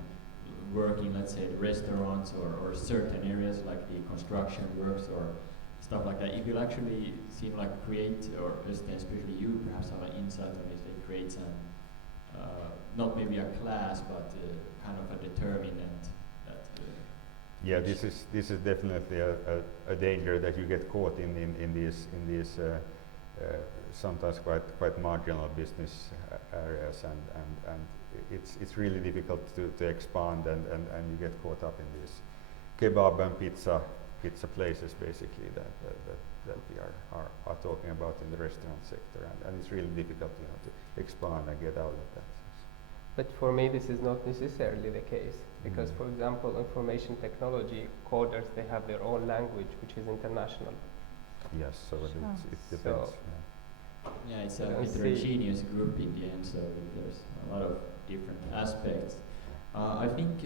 work in, let's say, the restaurants or certain areas like the construction works or stuff like that, it will actually seem like create, or especially you perhaps have an insight on this, it creates an not maybe a class, but kind of a determinant that. Yeah, this is definitely a danger that you get caught in these sometimes quite marginal business areas, and it's really difficult to expand, and you get caught up in these kebab and pizza places basically that we are talking about in the restaurant sector, and it's really difficult to expand and get out of that. But for me, this is not necessarily the case, because, for example, information technology coders, they have their own language, which is international. Yes, so it depends. So yeah, it's a heterogeneous group in the end, so there's a lot of different aspects. I think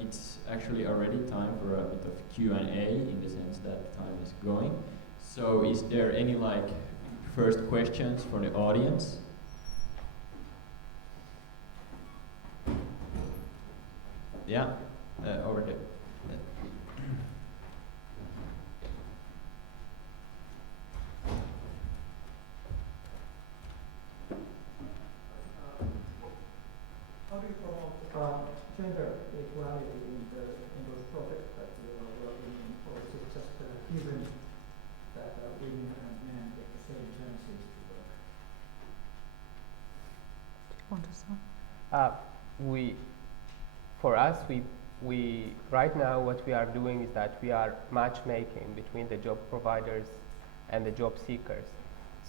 it's actually already time for a bit of Q&A, in the sense that time is going. So is there any first questions for the audience? Yeah, over there. How do you promote gender equality in those projects that you are working in, or is it just given that women and men get the same chances to work? Do you want to start? For us, we right now what we are doing is that we are matchmaking between the job providers and the job seekers.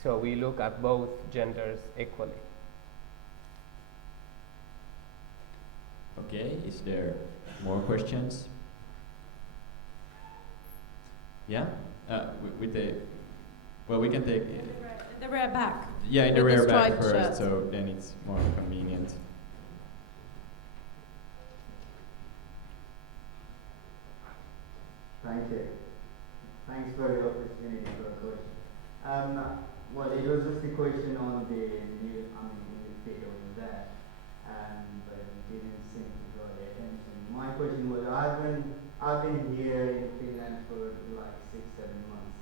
So we look at both genders equally. Okay, is there more questions? Yeah? With the, well, we can take the rear back. Yeah, in the with rear back striped first, shirt. so then it's more convenient. Thank you. Thanks for the opportunity for a question. Well, it was just a question on the new, in the video over there, but it didn't seem to draw the attention. My question was, I've been here in Finland for like 6-7 months,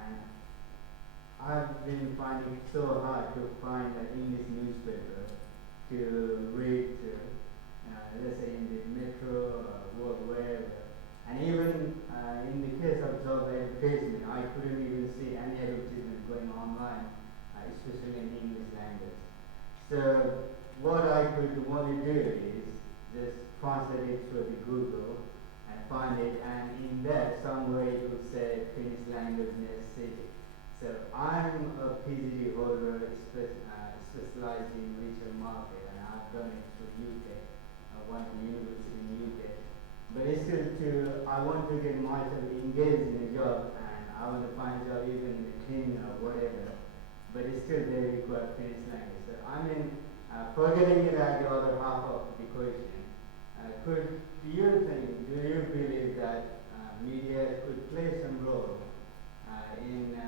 and I've been finding it so hard to find an English newspaper to read, let's say in the metro or wherever. And even in the case of job advertisement, I couldn't even see any advertisement going online, especially in the English language. So what I could only do is just translate it through the Google and find it, and in that somewhere it would say Finnish language necessity. So I'm a PhD holder specialized in retail market, and I've done it through UK, one university in UK. But it's still I want to get myself engaged in a job, and I want to find a job even in the cleaning or whatever. But it's still they require Finnish language. So forgetting it at the other half of the question, do you believe that media could play some role in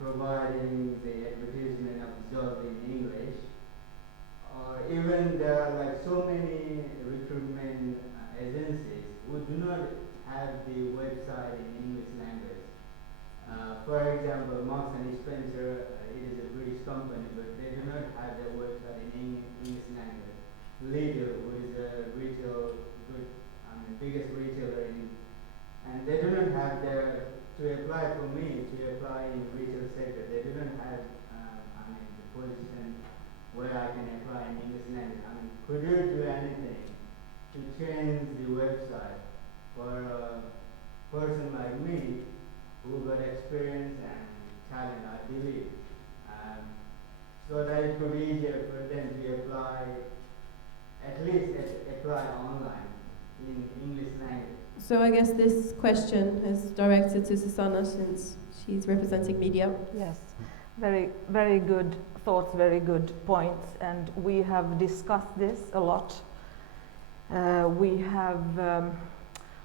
providing the advertisement of the job in English? Or even there are so many recruitment agencies who do not have the website in English language. For example, Marks and Spencer, it is a British company, but they do not have their website in English language. Lidl, who is a biggest retailer and they do not have to apply for me to apply in retail sector. They do not have the position where I can apply in English language. Could you do anything to change the website for a person like experience and talent, I believe, so that it could be easier for them to apply, at least apply online in English language. So I guess this question is directed to Susanna since she's representing media. Yes, very good thoughts, very good points, and we have discussed this a lot.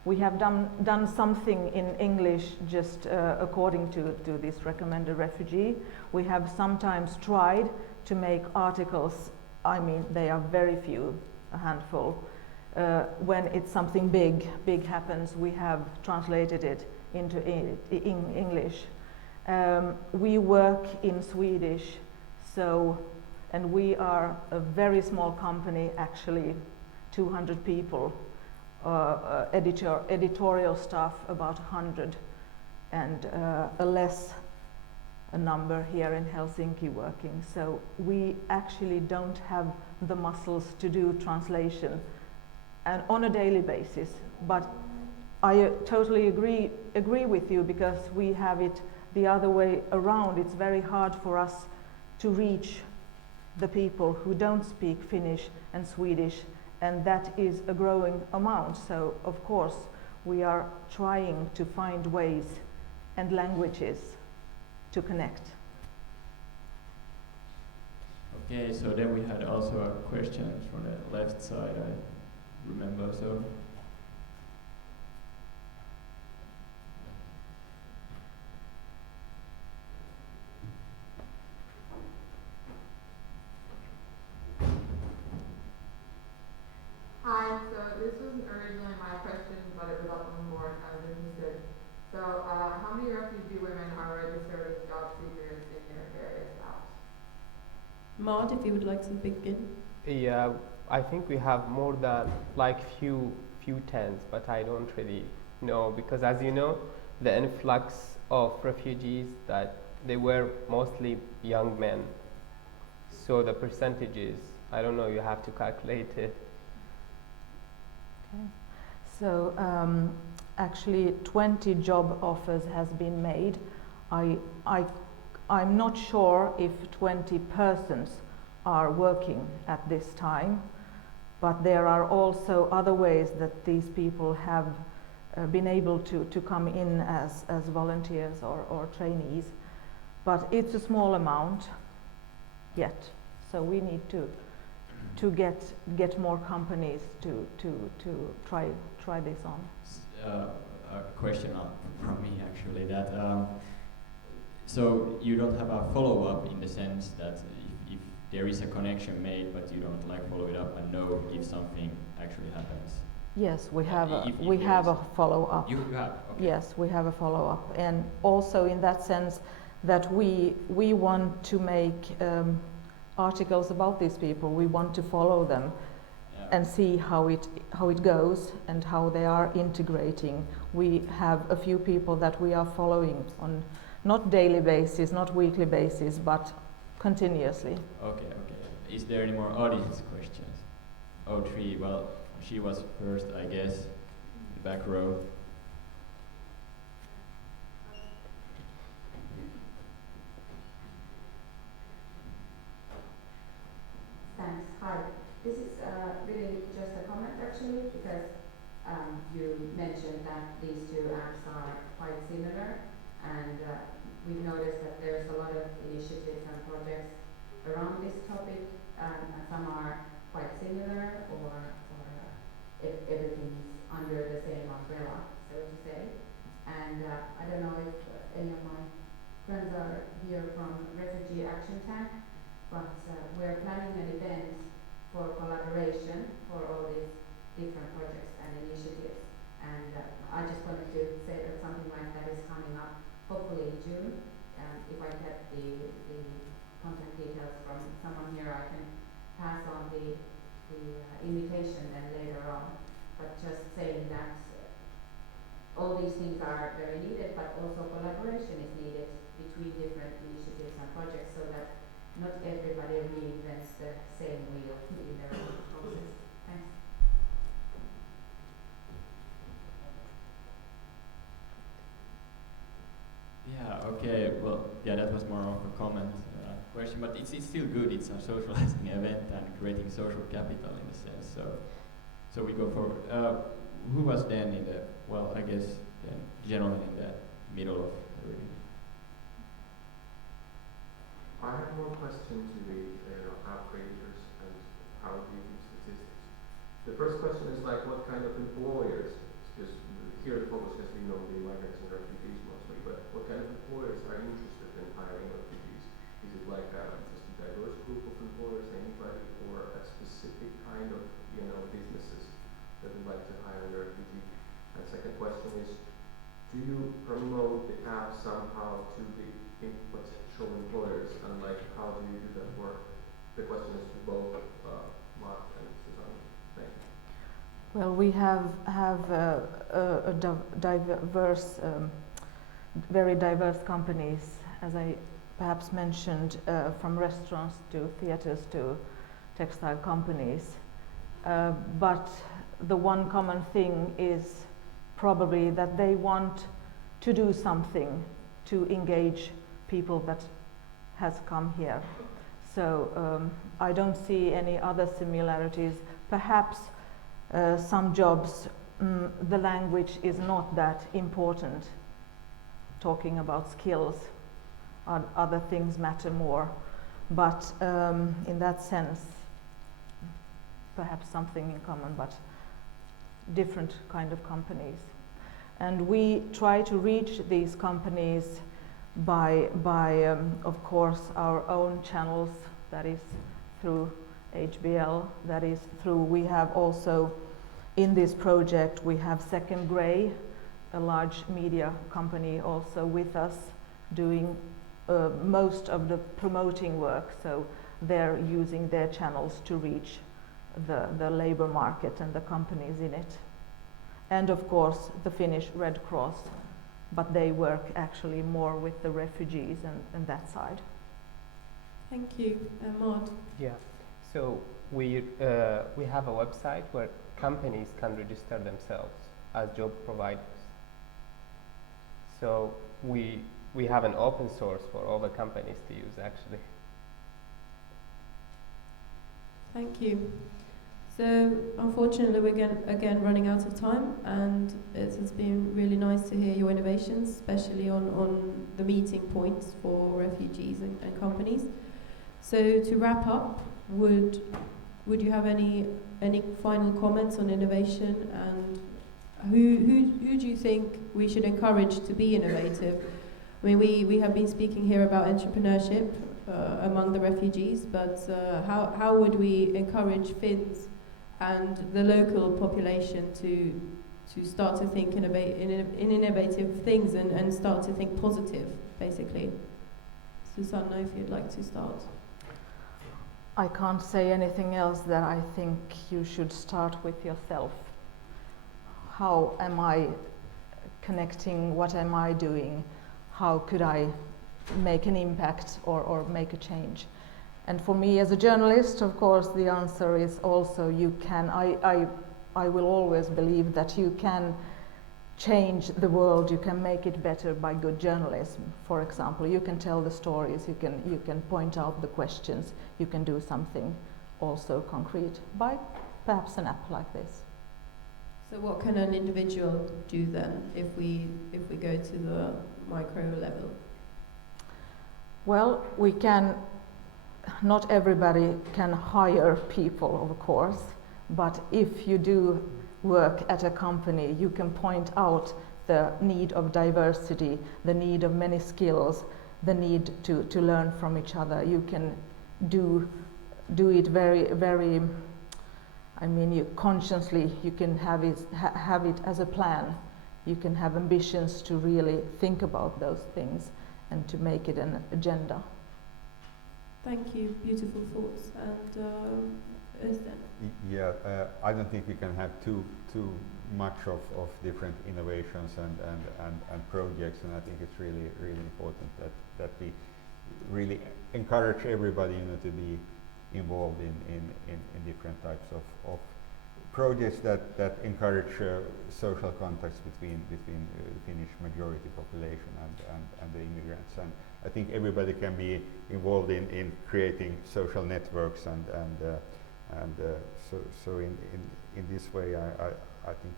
We have done something in English just according to this recommended refugee. We have sometimes tried to make articles, I mean they are very few, a handful. When it's something big happens, we have translated it into English. We work in Swedish, and we are a very small company, actually 200 people, editorial staff about 100, and a less number here in Helsinki working. So we actually don't have the muscles to do translation and on a daily basis. But I totally agree with you, because we have it the other way around. It's very hard for us to reach the people who don't speak Finnish and Swedish, and that is a growing amount. So of course we are trying to find ways and languages to connect. Okay, so then we had also a question from the left side, I remember. So hi, so this wasn't originally my question, but it was up on the board. I was interested. So how many refugee women are registered as job seekers in your various apps? Maud, if you would like to begin. Yeah, I think we have more than like few tens, but I don't really know, because as you know, the influx of refugees, that they were mostly young men. So the percentages, I don't know, you have to calculate it. Okay. So actually 20 job offers has been made. I'm not sure if 20 persons are working at this time, but there are also other ways that these people have been able to come in as volunteers or trainees. But it's a small amount yet, so we need to get more companies to try this on. A question from me actually, that so you don't have a follow-up in the sense that if there is a connection made, but you don't like follow it up and know if something actually happens. Yes, we have a follow-up. You have? Okay. Yes, we have a follow-up, and also in that sense that we want to make articles about these people. We want to follow them and see how it goes and how they are integrating. We have a few people that we are following on not daily basis, not weekly basis, but continuously. Okay. Is there any more audience questions? Oh, three. Well, she was first, I guess, in the back row. Thanks. Hi. This is really just a comment actually, because you mentioned that these two apps are quite similar, and we've noticed that there's a lot of initiatives and projects around this topic, and some are quite similar, or if everything's under the same umbrella, so to say. And I don't know if any of my friends are here from Refugee Action Tank, but we're planning an event for collaboration for all these different projects and initiatives. And I just wanted to say that something like that is coming up, hopefully in June. If I get the contact details from someone here, I can pass on the invitation then later on. But just saying that all these things are very needed, but also collaboration is needed between different initiatives and projects, so that not everybody reinvents the same wheel in their own process. Thanks. Yeah, Okay, well, yeah, that was more of a comment question, but it's still good. It's a socializing event and creating social capital in a sense. So we go forward. Who was then in the, well, I guess the gentleman in the middle of the room. I have one question to the outgraders and how do you use statistics. The first question is like what kind of employers, because here the focus has been on the migrants and refugees mostly, but what kind of employers are interested in hiring refugees? Is it like just a diverse group of employers, anybody, or a specific kind of businesses that would like to hire a refugee? And second question is, do you promote the app somehow to the potential employers, and like how do you do that work? The question is to both Mark and Susanne. Thank you. Well, we have a diverse, very diverse companies, as I perhaps mentioned, from restaurants to theaters to textile companies. But the one common thing is probably that they want to do something to engage people that has come here. So I don't see any other similarities. Perhaps some jobs, the language is not that important. Talking about skills, other things matter more. But in that sense, perhaps something in common, but different kind of companies. And we try to reach these companies by of course, our own channels, that is through HBL, that is through, we have also, in this project, we have Second Grey, a large media company also with us, doing most of the promoting work, so they're using their channels to reach the labor market and the companies in it. And of course, the Finnish Red Cross, but they work actually more with the refugees and that side. Thank you. Maud? Yeah, so we have a website where companies can register themselves as job providers. So we have an open source for all the companies to use actually. Thank you. So unfortunately we're again running out of time, and it has been really nice to hear your innovations, especially on the meeting points for refugees and companies. So to wrap up, would you have any final comments on innovation, and who do you think we should encourage to be innovative? I mean, we have been speaking here about entrepreneurship among the refugees, but how would we encourage Finns and the local population to start to think in innovative things and start to think positive, basically? Susanna, if you'd like to start. I can't say anything else that I think you should start with yourself. How am I connecting? What am I doing? How could I make an impact or make a change? And for me as a journalist, of course, the answer is also you can. I will always believe that you can change the world, you can make it better by good journalism. For example, you can tell the stories, you can point out the questions, you can do something also concrete by perhaps an app like this. So what can an individual do then if we go to the micro level? Well, we can, not everybody can hire people, of course, but if you do work at a company, you can point out the need of diversity, the need of many skills, the need to learn from each other. You can do it very, I mean, you consciously, you can have it as a plan. You can have ambitions to really think about those things and to make it an agenda. Thank you, beautiful thoughts. And Øystein? Yeah, I don't think we can have too much of different innovations and projects, and I think it's really important that we really encourage everybody to be involved in different types of projects that encourage social contacts between Finnish majority population and the immigrants. And I think everybody can be involved in creating social networks so in this way I think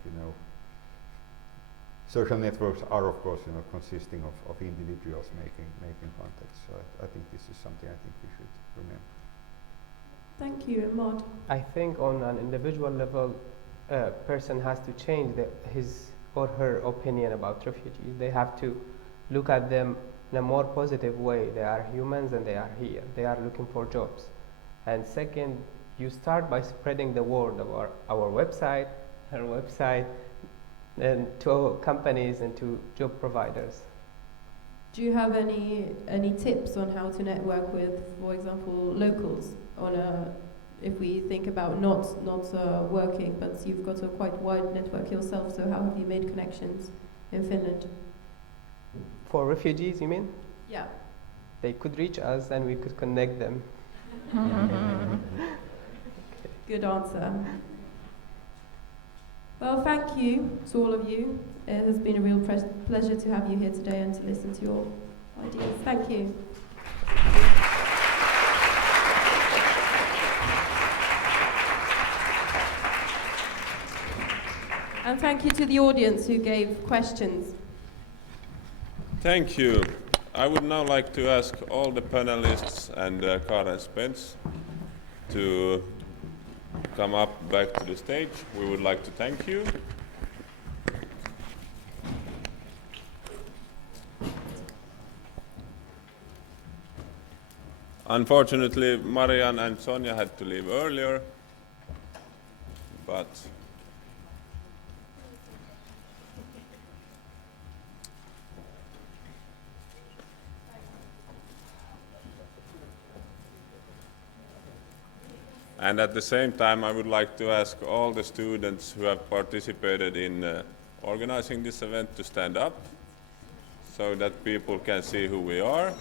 social networks are of course consisting of individuals making contacts. So I think this is something I think we should remember. Thank you, Maud. I think on an individual level, a person has to change his or her opinion about refugees. They have to look at them in a more positive way. They are humans and they are here. They are looking for jobs. And second, you start by spreading the word of our website, and to companies and to job providers. Do you have any tips on how to network with, for example, locals? If we think about not working, but you've got a quite wide network yourself. So how have you made connections in Finland? For refugees, you mean? Yeah. They could reach us and we could connect them. Good answer. Well, thank you to all of you. It has been a real pleasure to have you here today and to listen to your ideas. Thank you. And thank you to the audience who gave questions. Thank you. I would now like to ask all the panelists and Karen Spence to come up back to the stage. We would like to thank you. Unfortunately, Marianne and Sonja had to leave earlier, but and at the same time, I would like to ask all the students who have participated in organizing this event to stand up so that people can see who we are.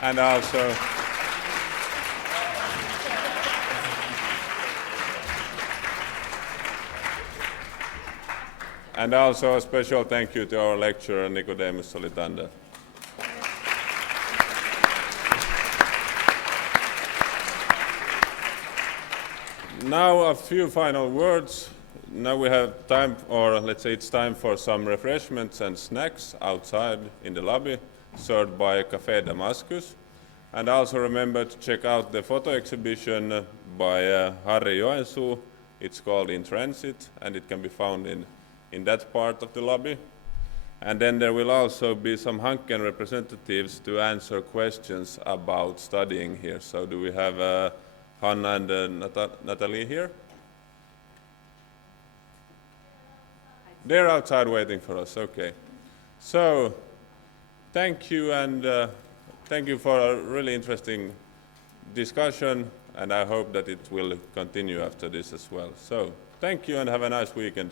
And also, a special thank you to our lecturer, Nicodemus Solitander. Now a few final words. Now we have time, or let's say it's time for some refreshments and snacks outside in the lobby, served by Café Damascus. And also remember to check out the photo exhibition by Harri Joensuu. It's called In Transit, and it can be found in that part of the lobby. And then there will also be some Hanken representatives to answer questions about studying here. So do we have Hanna and Natalie here? They're outside waiting for us, okay. So, thank you, and thank you for a really interesting discussion, and I hope that it will continue after this as well. So, thank you and have a nice weekend.